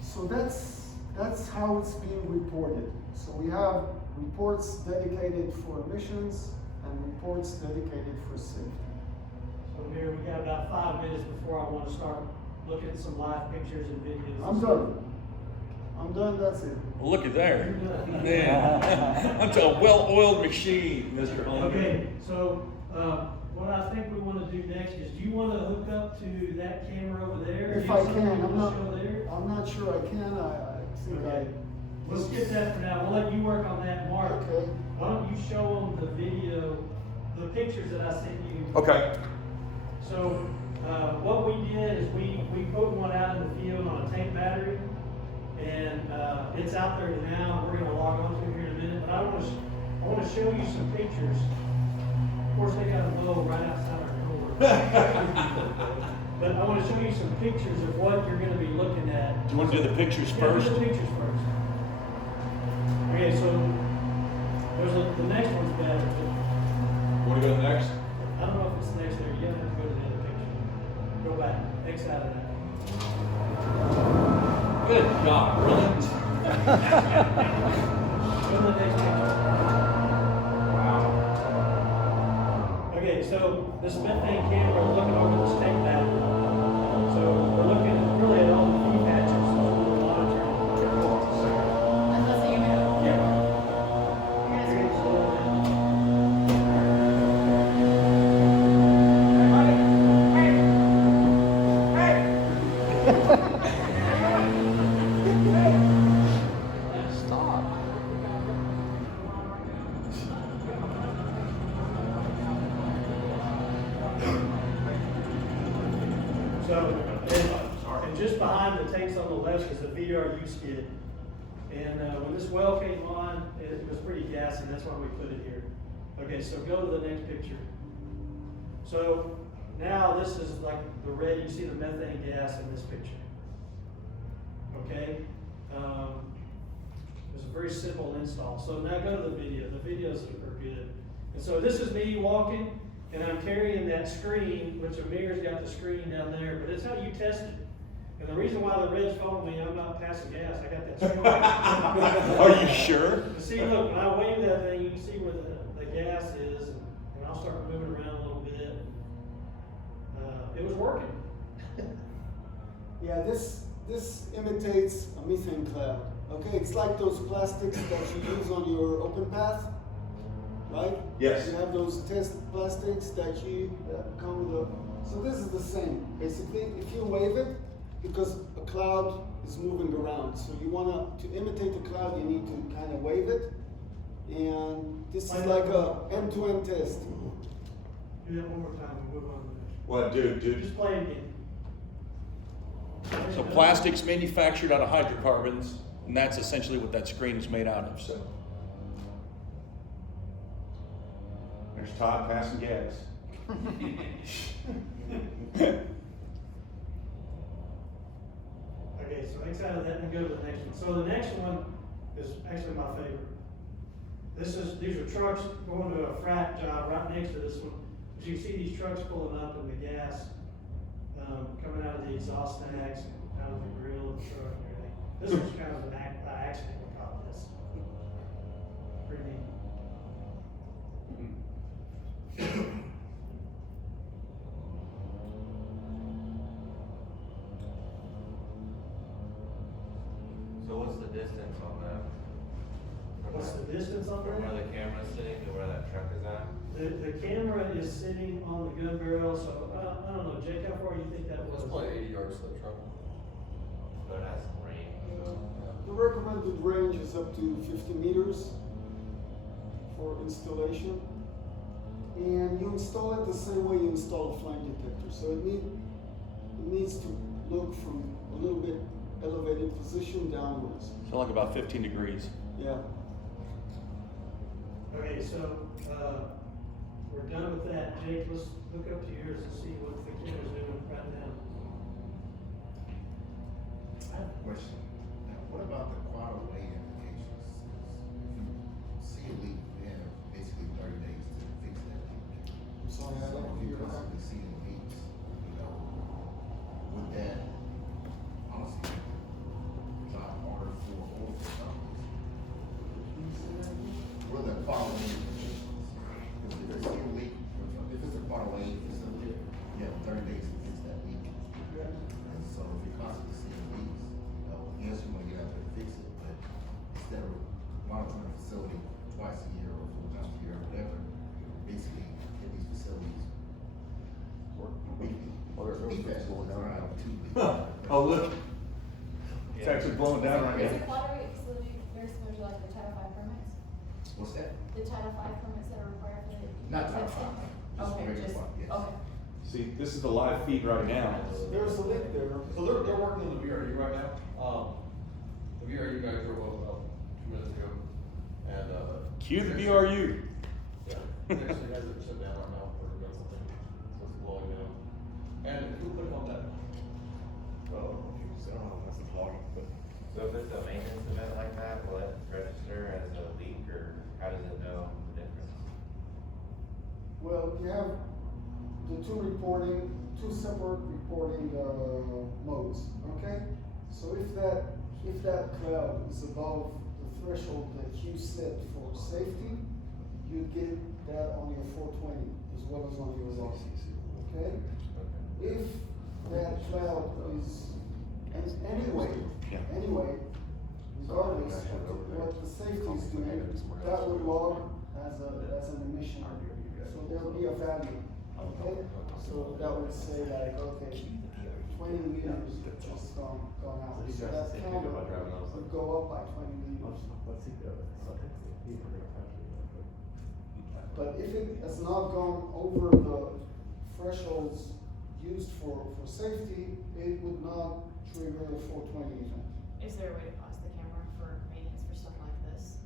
So that's how it's being reported. So we have reports dedicated for emissions and reports dedicated for safety. So here, we got about 5 minutes before I want to start looking at some live pictures and videos. I'm done. I'm done, that's it. Well, look at there. You're done. Man, that's a well-oiled machine, Mr. Holmes. Okay, so, what I think we want to do next is, do you want to hook up to that camera over there? If Do I something can, you I'm wanna show there? not sure I can, I think Okay. We'll skip that for now, we'll let you work on that, Mark. Okay. Why don't you show them the video, the pictures that I sent you? Okay. So, what we did is we put one out in the field on a tank battery, and it's out there now, and we're gonna log on to it here in a minute, but I wanna show you some pictures. Of course, they got a bow right outside our door. But I wanna show you some pictures of what you're gonna be looking at. Do you want to do the pictures Yeah, first? do the pictures first. Okay, so, the next one's better, but Want to go to the next? I don't know if it's next there, you have to go to the other picture. Go back. X out of that. Good job, brilliant. Go to the next picture. Wow. Okay, so this methane camera is looking over the state map. So we're looking really at all the key patches, so we're monitoring. Unless you know. Yeah. Stop. So, and just behind the tanks on the left is the VRU skid. And when this well came on, it was pretty gassy, that's why we put it here. Okay, so go to the next picture. So now this is like the red, you see the methane gas in this picture. Okay? It's a very simple install. So now go to the video. The videos are good. And so this is me walking, and I'm carrying that screen, which Amir's got the screen down there, but it's how you test it. And the reason why the red's following me, I'm not passing gas. I got that screen. Are you sure? See, look, when I wave that thing, you can see where the gas is, and I'll start moving around a little bit. It was working. Yeah, this imitates a methane cloud. Okay, it's like those plastics that you use on your open path, right? Yes. You have those test plastics that come with a. So this is the same. Basically, if you wave it, because a cloud is moving around, so you want to imitate the cloud, you need to kind of wave it, and this is like a end-to-end test. Do that one more time and move on to the next. What, dude? Just play again. So plastics manufactured out of hydrocarbons, and that's essentially what that screen is made out of, so. There's Todd passing gas. Okay, so X out of that and go to the next one. So the next one is actually my favorite. These are trucks going to a frac job right next to this one. As you can see these trucks pulling up and the gas coming out of the exhaust stacks and out of the grill of the truck and everything. This was kind of by accident we caught this. Pretty neat. So what's the distance on that? What's the distance on From where that? the camera's sitting to where that truck is at? The camera is sitting on the gun barrel, so I don't know, Jake, how far do you think that was? It's probably 80 yards to the truck. So it has some range, so. The recommended range is up to 50 meters for installation. And you install it the same way you install a flame detector. So it needs to look from a little bit elevated position downwards. So like about 15 degrees. Yeah. Okay, so, we're done with that. Jake, let's look up to yours and see what the camera's doing right now. I have a question. Now, what about the quad away implications? If you see a leak, you have basically 30 days to fix that leak. I'm sorry, I So don't if hear you that. constantly see the leaks, would that honestly not harder for oil companies? Will the quad away implications? Because if you see a leak, if it's a quad away facility, you have 30 days to fix that leak. And so if you're constantly seeing leaks, yes, you wanna get out there and fix it, but instead of monitoring the facility twice a year or 4 times a year or whatever, basically get these facilities weekly. Defense is around 2 weeks. Oh, look. It's actually blowing down right Is now. the quad array facility very similar to like the Title V permits? What's that? The Title V permits that are required for the. Not Title V, just Okay, regular just, one, yes. okay. See, this is the live feed right now. There's a leak there. So they're working on the VRU right now. The VRU guys drove up about 2 minutes ago, and Cue the VRU. Yeah, it actually has it shut down right now for something, so it's blowing down. And if you put it on that, I don't know if that's a vlog, but So if it's a maintenance event like that, will it register as a leak, or how does it know the difference? Well, you have the two reporting two separate reporting modes. Okay, so if that cloud is above the threshold that you set for safety, you get that on your 420 as well as on your log. Okay, if that cloud is anyway, regardless of what the safety is doing, that would log as an emission. So there will be a value. Okay, so that would say like, okay, 20 liters just gone out. So that camera would go up by 20 liters. But if it has not gone over the thresholds used for safety, it would not trigger a 420 event. Is there a way to pause the camera for maintenance for stuff like this?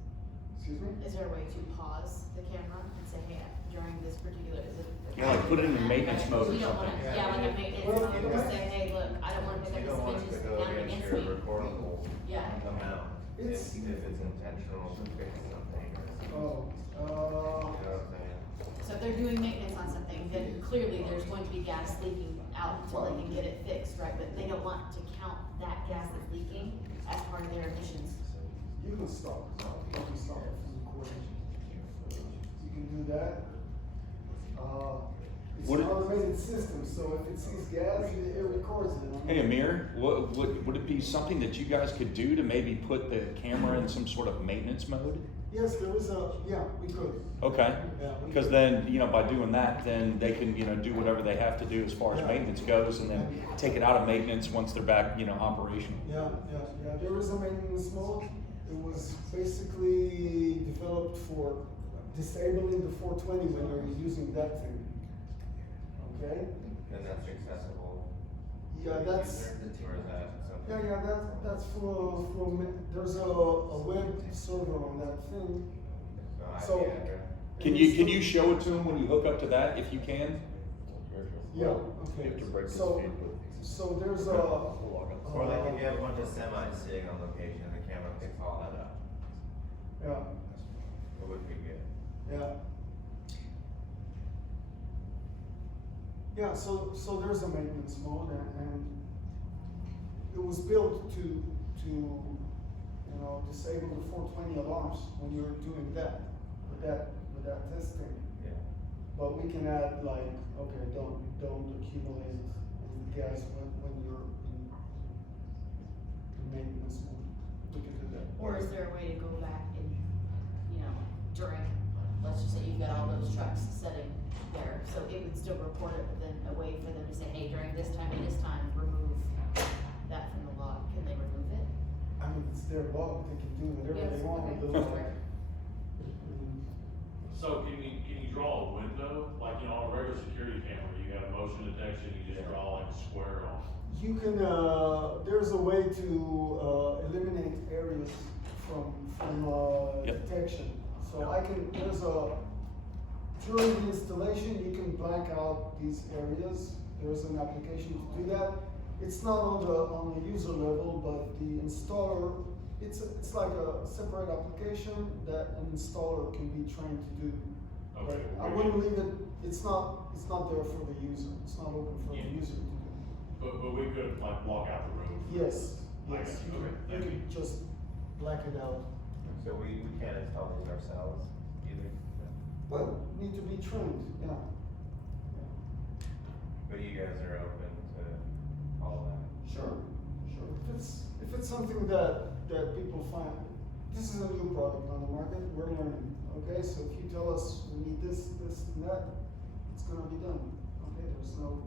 Excuse me? Is there a way to pause the camera and say, hey, during this particular, is it? Yeah, like put it in maintenance mode or We don't something. wanna, yeah, like a maintenance Well, mode, yeah. to say, hey, look, I don't wanna pick You up don't want this it to bitch go down against against your me. recordable Yeah. amount, if It's- it's intentional to fix something or something. Oh, You know what I'm saying? So if they're doing maintenance on something, then clearly there's going to be gas leaking out until they can get it fixed, right? But they don't want to count that gas that's leaking as part of their emissions. you can stop. You can stop it from recording. You can do that. It's Would an it- automated system, so if it sees gas, it records it. Hey Amir, would it be something that you guys could do to maybe put the camera in some sort of maintenance mode? Yes, there is we could. Okay, Yeah, we because could. then, by doing that, then they can, do whatever they have to do as far as Yeah. maintenance goes, and then take it out of maintenance once they're back, operational. Yeah, there is a maintenance mode. It was basically developed for disabling the 420 when you're using that thing. Okay? And that's accessible. Yeah, to the that's, user, or is that something? that's for, there's a web server on that thing. So So- IP address. Can you show it to them when you hook up to that, if you can? Yeah, okay. So there's a. Or like if you have a bunch of semis sitting on location, the camera picks all that up, Yeah, it would be good. yeah. Yeah, so there's a maintenance mode and it was built to disable the 420 alarms when you're doing that, with that testing. Yeah. But we can add like, okay, don't accumulate any gas when you're in maintenance mode. We can do that. Or is there a way to go back and, during, let's just say you've got all those trucks sitting there, so it would still report it, but then a way for them to say, hey, during this time and this time, remove that from the log. Can they remove it? I mean, it's their log, they can do whatever Yes, they want with the okay. log. So can you draw a window, like, on a regular security camera, you got a motion detection, you just draw like a square on? You can, there's a way to eliminate areas from Yep. detection. So during the installation, you can black out these areas. There's an application to do that. It's not on the user level, but the installer, it's like a separate application that an installer can be trained to do. Okay. But I wouldn't leave it, it's not there for the user. It's not open for the Yeah. user to do. But we could like block out the room? Yes, I yes, got you you. Okay, can, thank you you. can just black it out. So we can't install these ourselves either, Well, need to be trained, yeah. but you guys are open to all that. Sure. If it's something that people find, this is a new product on the market, we're learning, okay? So if you tell us we need this, and that, it's gonna be done, okay? There's no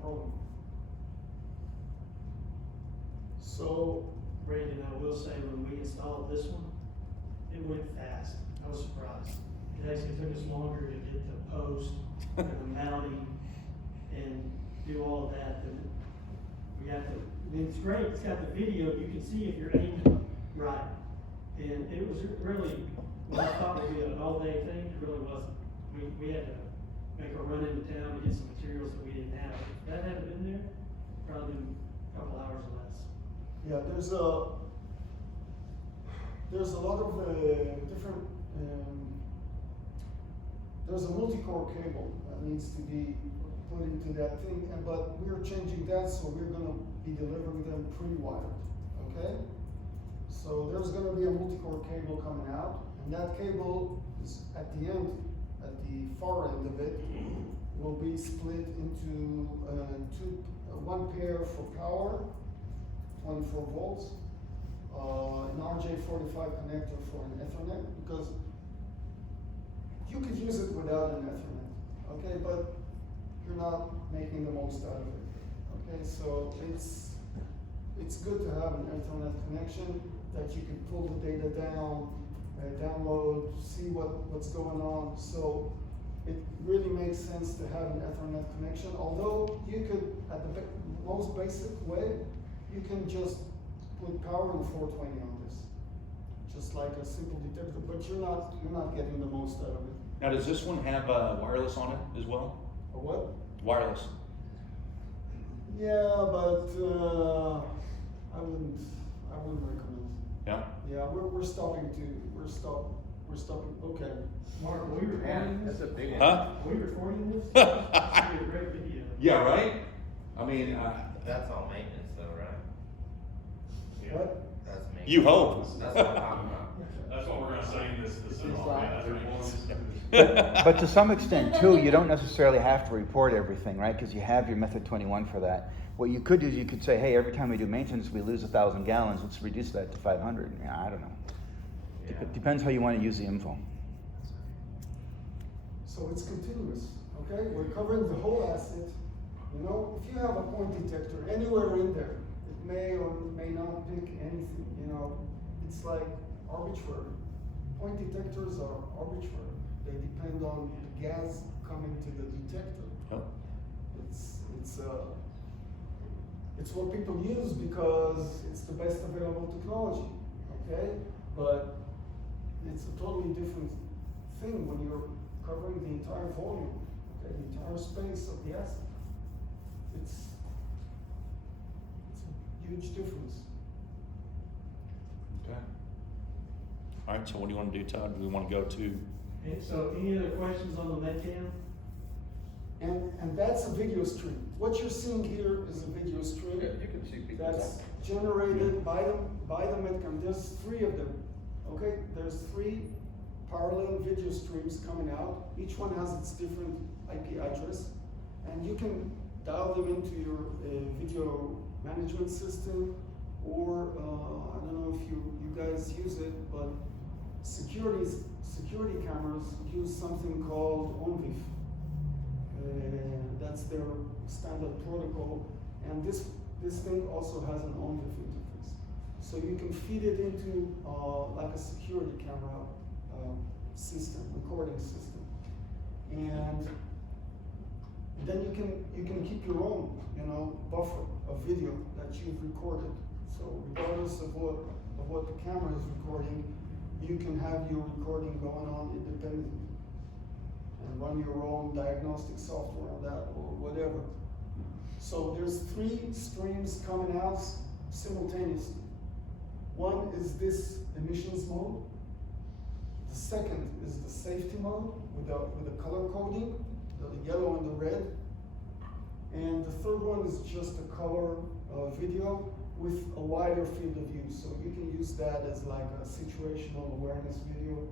problem. So, Brandon, I will say, when we installed this one, it went fast. I was surprised. It actually took us longer to get the post and the mounting and do all of that than we have to. I mean, it's great. It's got the video. You can see if you're aiming right. And it was really, what I thought would be an all-day thing, it really wasn't. We had to make a run into town to get some materials that we didn't have. If that hadn't been there, probably been a couple hours or less. Yeah, there's a lot of different there's a multi-core cable that needs to be put into that thing, but we're changing that, so we're gonna be delivering them pre-wired, okay? So there's gonna be a multi-core cable coming out, and that cable is at the end, at the far end of it, will be split into one pair for power, 24 volts, an RJ45 connector for an Ethernet, because you could use it without an Ethernet, okay, but you're not making the most out of it, okay, so it's good to have an Ethernet connection that you can pull the data down, download, see what's going on, so it really makes sense to have an Ethernet connection, although you could, at the most basic way, you can just put power and 420 on this, just like a simple detector, but you're not getting the most out of it. Now, does this one have wireless on it as well? A what? Wireless. Yeah, but I wouldn't recommend. Yeah. Yeah, we're stopping. Okay. Mark, are we Man, recording that's this? a big one. Huh? Are we recording this? It's gonna be a great video. Yeah, right? I mean, That's all maintenance though, right? What? That's maintenance. you hope. That's what I'm talking about. That's what we're gonna say in this It's all, like- man, that's But to some extent too, you don't necessarily have to report everything, right? Because you have your method 21 for that. What you could do is you could say, hey, every time we do maintenance, we lose 1,000 gallons. Let's reduce that to 500. Yeah, I don't know. Yeah. It depends how you want to use the info. So it's continuous, okay? We're covering the whole asset. You know, if you have a point detector anywhere in there, it may or may not pick anything, you know. It's like arbitrary. Point detectors are arbitrary. They depend on the gas coming to the detector. Oh. It's what people use because it's the best available technology, okay? But it's a totally different thing when you're covering the entire volume, okay, the entire space of the asset. It's a huge difference. Okay. All right, so what do you want to do, Todd? Do we want to go to? And so, any other questions on the Metcam? And that's a video stream. What you're seeing here is a video stream. Yeah, you can see people. That's generated by the Metcam. There's 3 of them, okay? There's 3 parallel video streams coming out. Each one has its different IP address, and you can dial them into your video management system, or I don't know if you guys use it, but security cameras use something called ONVIF. That's their standard protocol, and this thing also has an ONVIF interface. So you can feed it into like a security camera system, recording system, and then you can keep your own, you know, buffer of video that you've recorded. So regardless of what the camera is recording, you can have your recording going on independently and run your own diagnostic software on that or whatever. So there's 3 streams coming out simultaneously. One is this emissions mode. The second is the safety mode with the color coding, the yellow and the red. And the third one is just a color video with a wider field of view. So you can use that as like a situational awareness video.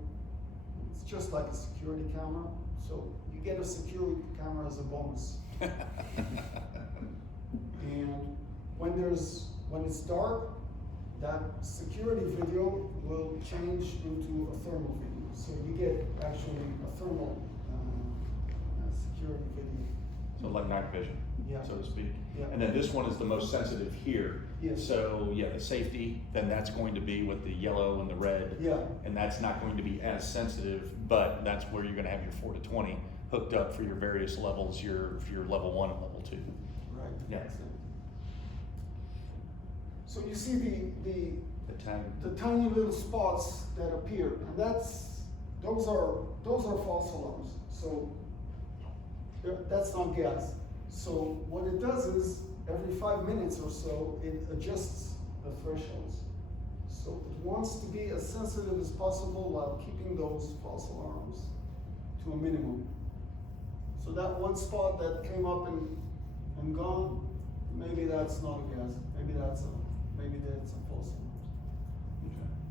It's just like a security camera. So you get a security camera as a bonus. And when it's dark, that security video will change into a thermal video. So you get actually a thermal security video. So like night vision, Yeah. so to speak. Yeah. And then this one is the most sensitive here. Yes. So yeah, the safety, then that's going to be with the yellow and the red. Yeah. And that's not going to be as sensitive, but that's where you're gonna have your 4 to 20 hooked up for your various levels, your level 1 and level 2. Right. Yeah. So you see The tag. the tiny little spots that appear, and those are false alarms. So that's not gas. So what it does is every 5 minutes or so it adjusts the thresholds. So it wants to be as sensitive as possible while keeping those false alarms to to a minimum. So that one spot that came up and gone, maybe that's not a gas, maybe that's a false alarm.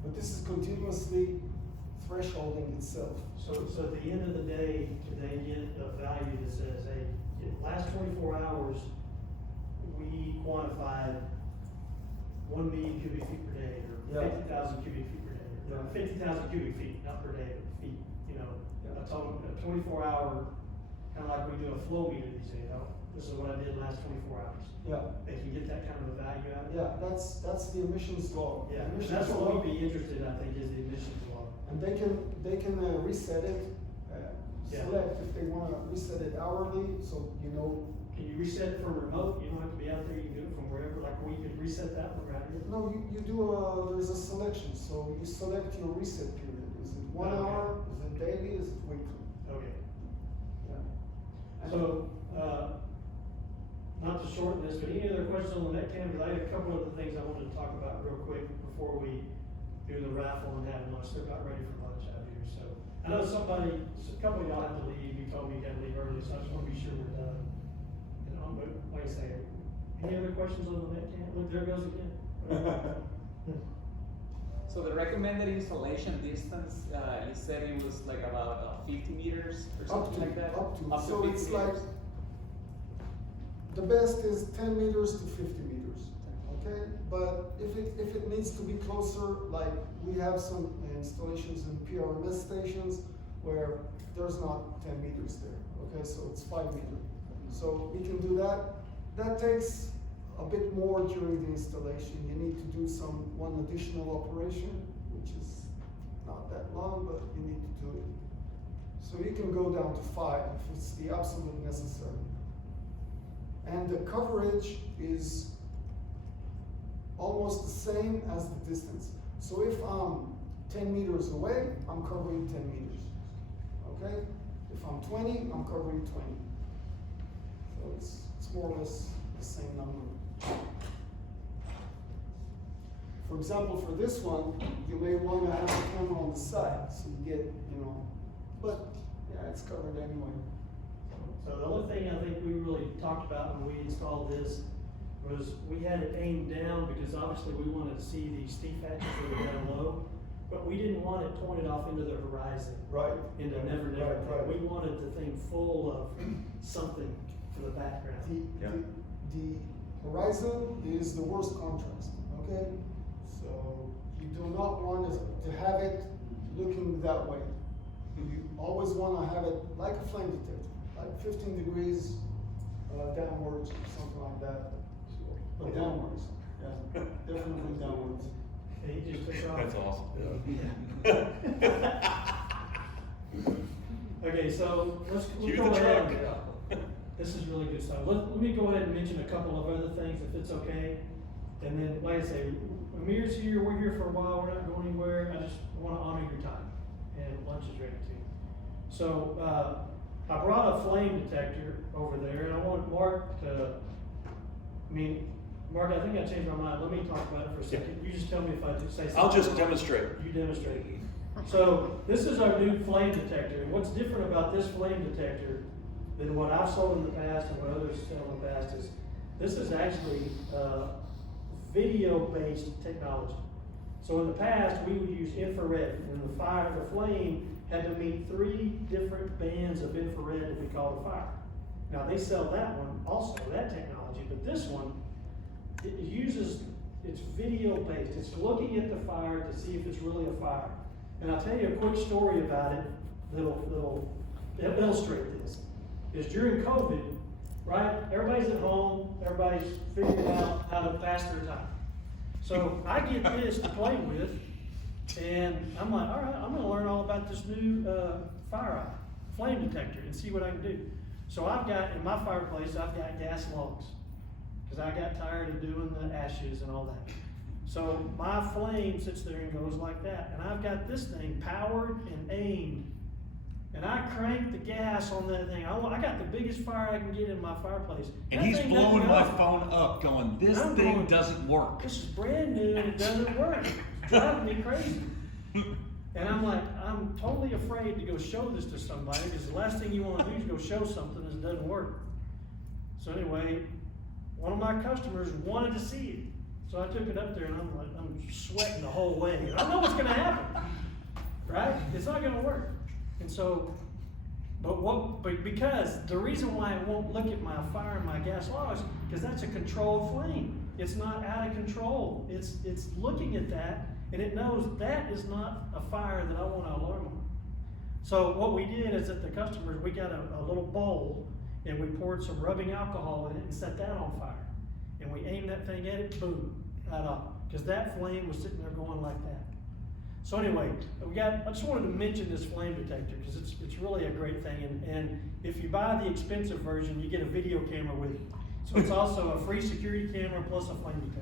But this is continuously thresholding itself. So at the end of the day, they get a value that says, hey, in the last 24 hours, we quantified 1 million cubic feet per day, or Yeah. 50,000 cubic feet per day, or Yeah. 50,000 cubic feet, not per day, but feet, you know, Yeah. a total, a 24-hour, kind of like we do a flow meter these days, oh, this is what I did the last 24 hours. Yeah, They can get that kind of a value out of it. yeah, that's the emissions log. Yeah, and Emissions that's what log. we'd be interested in, I think, is the emissions log. And they can reset it, Yeah. select if they wanna reset it hourly, so you know. Can you reset it from remote? You don't have to be out there, you can do it from wherever, like we could reset that one right here. No, you do there's a selection, so you select your reset period. Is it 1 Okay. hour, is it daily, is it weekly? Okay. Yeah. And- So, not to shorten this, but any other questions on the Metcam? Because I had a couple other things I wanted to talk about real quick before we do the raffle and have lunch. They're about ready for lunch out here, so. I know a couple of y'all have to leave. You told me you gotta leave early, so I just wanna be sure we're done. And but like I say, any other questions on the Metcam? Look, there it goes again. So the recommended installation distance, you said it was like about 50 meters or something like that? Up to. Up to So 50 it's like, meters? the best is 10 meters to 50 meters, okay? But if it needs to be closer, like we have some installations in PRMS stations where there's not 10 meters there, okay? So it's 5 meters. So we can do that. That takes a bit more during the installation. You need to do one additional operation, which is not that long, but you need to do it. So you can go down to 5 if it's the absolute necessary. And the coverage is almost the same as the distance. So if I'm 10 meters away, I'm covering 10 meters, okay? If I'm 20, I'm covering 20. So it's more or less the same number. For example, for this one, you may want to have a camera on the side, so you get, but yeah, it's covered anyway. So the only thing I think we really talked about when we installed this was we had it aimed down because obviously we wanted to see these steep hatches that were down low, but we didn't want it pointed off into the horizon. Right. Into never. Right. We wanted the thing full of something for the background. The horizon is the worst contrast, okay? So you do not want to have it looking that way. You always want to have it like a flame detector, like 15 degrees downwards or something like that. But downwards, yeah, definitely downwards. And he just took off. That's awesome. Okay, so let's Cue go the ahead. truck. This is really good stuff. Let me go ahead and mention a couple of other things if it's okay. And then, like I say, Amir's here, we're here for a while, we're not going anywhere. I just wanna honor your time. And lunch is ready too. So, I brought a flame detector over there and I want Mark to, Mark, I think I changed my mind. Let me talk about it for a second. You just tell me if I just say something. I'll just demonstrate. You demonstrate. So this is our new flame detector. And what's different about this flame detector than what I've sold in the past and what others sell in the past is this is actually video-based technology. So in the past, we would use infrared, and the flame had to meet 3 different bands of infrared to be called a fire. Now they sell that one also, that technology, but this one, it's video-based. It's looking at the fire to see if it's really a fire. And I'll tell you a quick story about it that'll illustrate this. Is during COVID, right? Everybody's at home, everybody's figuring out how to pass their time. So I get this to play with, and I'm like, all right, I'm gonna learn all about this new flame detector and see what I can do. So I've got, in my fireplace, I've got gas logs, because I got tired of doing the ashes and all that. So my flame sits there and goes like that, and I've got this thing powered and aimed, and I crank the gas on that thing. I got the biggest fire I can get in my fireplace. And That he's thing blowing doesn't my go. phone up going, this I'm thing going, doesn't work. This is brand new and it doesn't work. It's driving me crazy. And I'm like, I'm totally afraid to go show this to somebody, because the last thing you wanna do is go show something that doesn't work. So anyway, one of my customers wanted to see it, so I took it up there and I'm sweating the whole way. I know what's gonna happen, right? It's not gonna work. And so, but because the reason why it won't look at my fire and my gas logs, because that's a controlled flame. It's not out of control. It's looking at that, and it knows that is not a fire that I want to alarm on. So what we did is at the customers, we got a little bowl, and we poured some rubbing alcohol in it and set that on fire. And we aimed that thing at it, boom, right off. Because that flame was sitting there going like that. So anyway, I just wanted to mention this flame detector, because it's really a great thing. And if you buy the expensive version, you get a video camera with it. So it's also a free security camera plus a flame detector.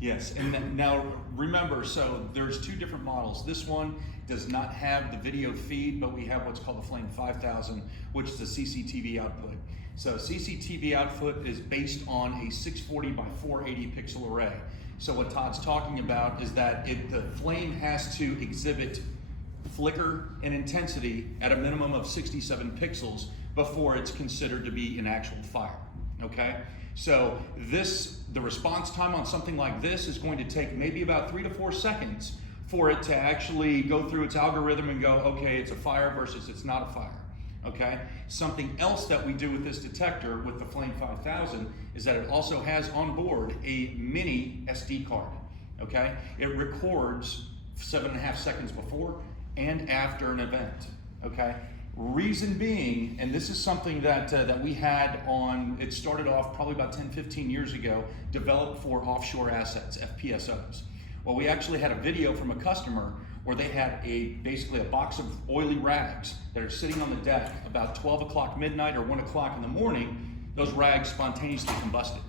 Yes, and now remember, so there's two different models. This one does not have the video feed, but we have what's called the Flame 5000, which is a CCTV output. So CCTV output is based on a 640 by 480 pixel array. So what Todd's talking about is that the flame has to exhibit flicker and intensity at a minimum of 67 pixels before it's considered to be an actual fire. Okay, so the response time on something like this is going to take maybe about 3 to 4 seconds for it to actually go through its algorithm and go, okay, it's a fire versus it's not a fire. Okay, something else that we do with this detector with the Flame 5000 is that it also has on board a mini SD card. Okay, it records 7.5 seconds before and after an event. Okay. Reason being, and this is something that we had on, it started off probably about 10, 15 years ago, developed for offshore assets, FPSOs. Well, we actually had a video from a customer where they had basically a box of oily rags that are sitting on the deck about 12 o'clock midnight or 1 o'clock in the morning. Those rags spontaneously combusted.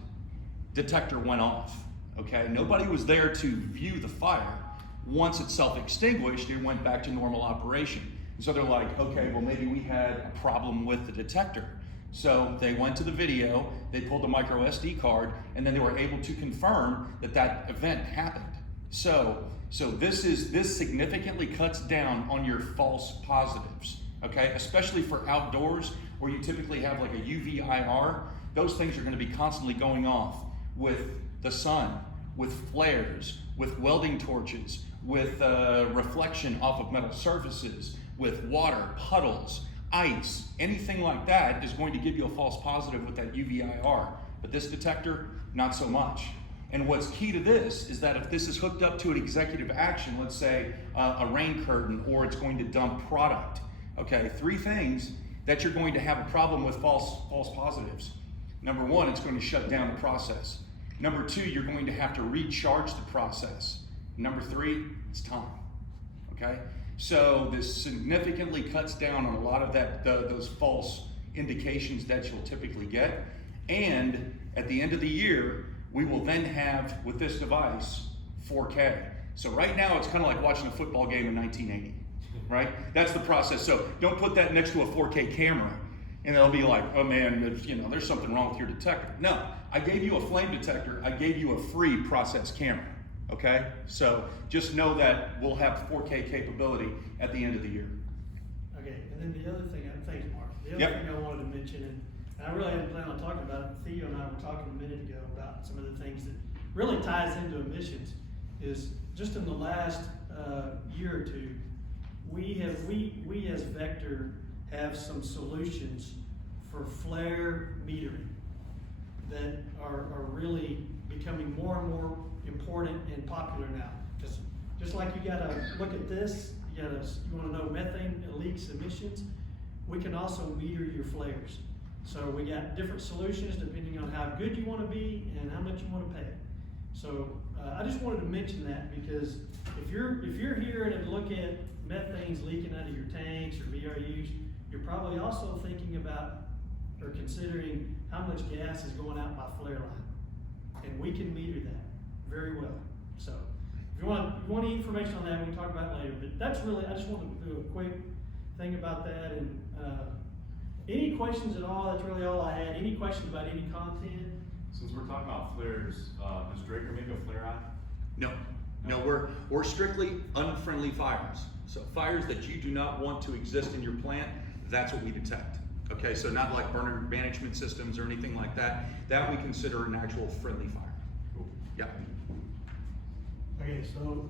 Detector went off, okay? Nobody was there to view the fire. Once it self-extinguished, it went back to normal operation. So they're like, okay, well maybe we had a problem with the detector. So they went to the video, they pulled the micro SD card, and then they were able to confirm that that event happened. So this significantly cuts down on your false positives, okay? Especially for outdoors where you typically have like a UV IR, those things are gonna be constantly going off with the sun, with flares, with welding torches, with reflection off of metal surfaces, with water, puddles, ice, anything like that is going to give you a false positive with that UV IR. But this detector, not so much. And what's key to this is that if this is hooked up to an executive action, let's say a rain curtain, or it's going to dump product, okay, 3 things that you're going to have a problem with false positives. Number 1, it's going to shut down the process. Number 2, you're going to have to recharge the process. Number 3, it's time, okay? So this significantly cuts down on a lot of those false indications that you'll typically get. And at the end of the year, we will then have, with this device, 4K. So right now, it's kind of like watching a football game in 1980, right? That's the process. So don't put that next to a 4K camera, and they'll be like, oh man, there's something wrong with your detector. No, I gave you a flame detector. I gave you a free process camera. Okay, so just know that we'll have 4K capability at the end of the year. Okay, and then the other thing, thanks Mark, the other thing I wanted to mention, and I really hadn't planned on talking about it, Theo and I were talking a minute ago about some of the things that really ties into emissions, is just in the last year or two, we as Vector have some solutions for flare metering that are really becoming more and more important and popular now. Just like you gotta look at this, you wanna know methane leaks, emissions, we can also meter your flares. So we got different solutions depending on how good you wanna be and how much you wanna pay. So I just wanted to mention that, because if you're here and look at methane's leaking out of your tanks or VRUs, you're probably also thinking about or considering how much gas is going out my flare line. And we can meter that very well. So if you want any information on that, we can talk about it later. But that's really, I just wanted to do a quick thing about that. And any questions at all? That's really all I had. Any questions about any content? Since we're talking about flares, does Draeger make a flare eye? No, we're strictly unfriendly fires. So fires that you do not want to exist in your plant, that's what we detect. Okay, so not like burner management systems or anything like that. That we consider an actual friendly fire. Yeah. Okay, so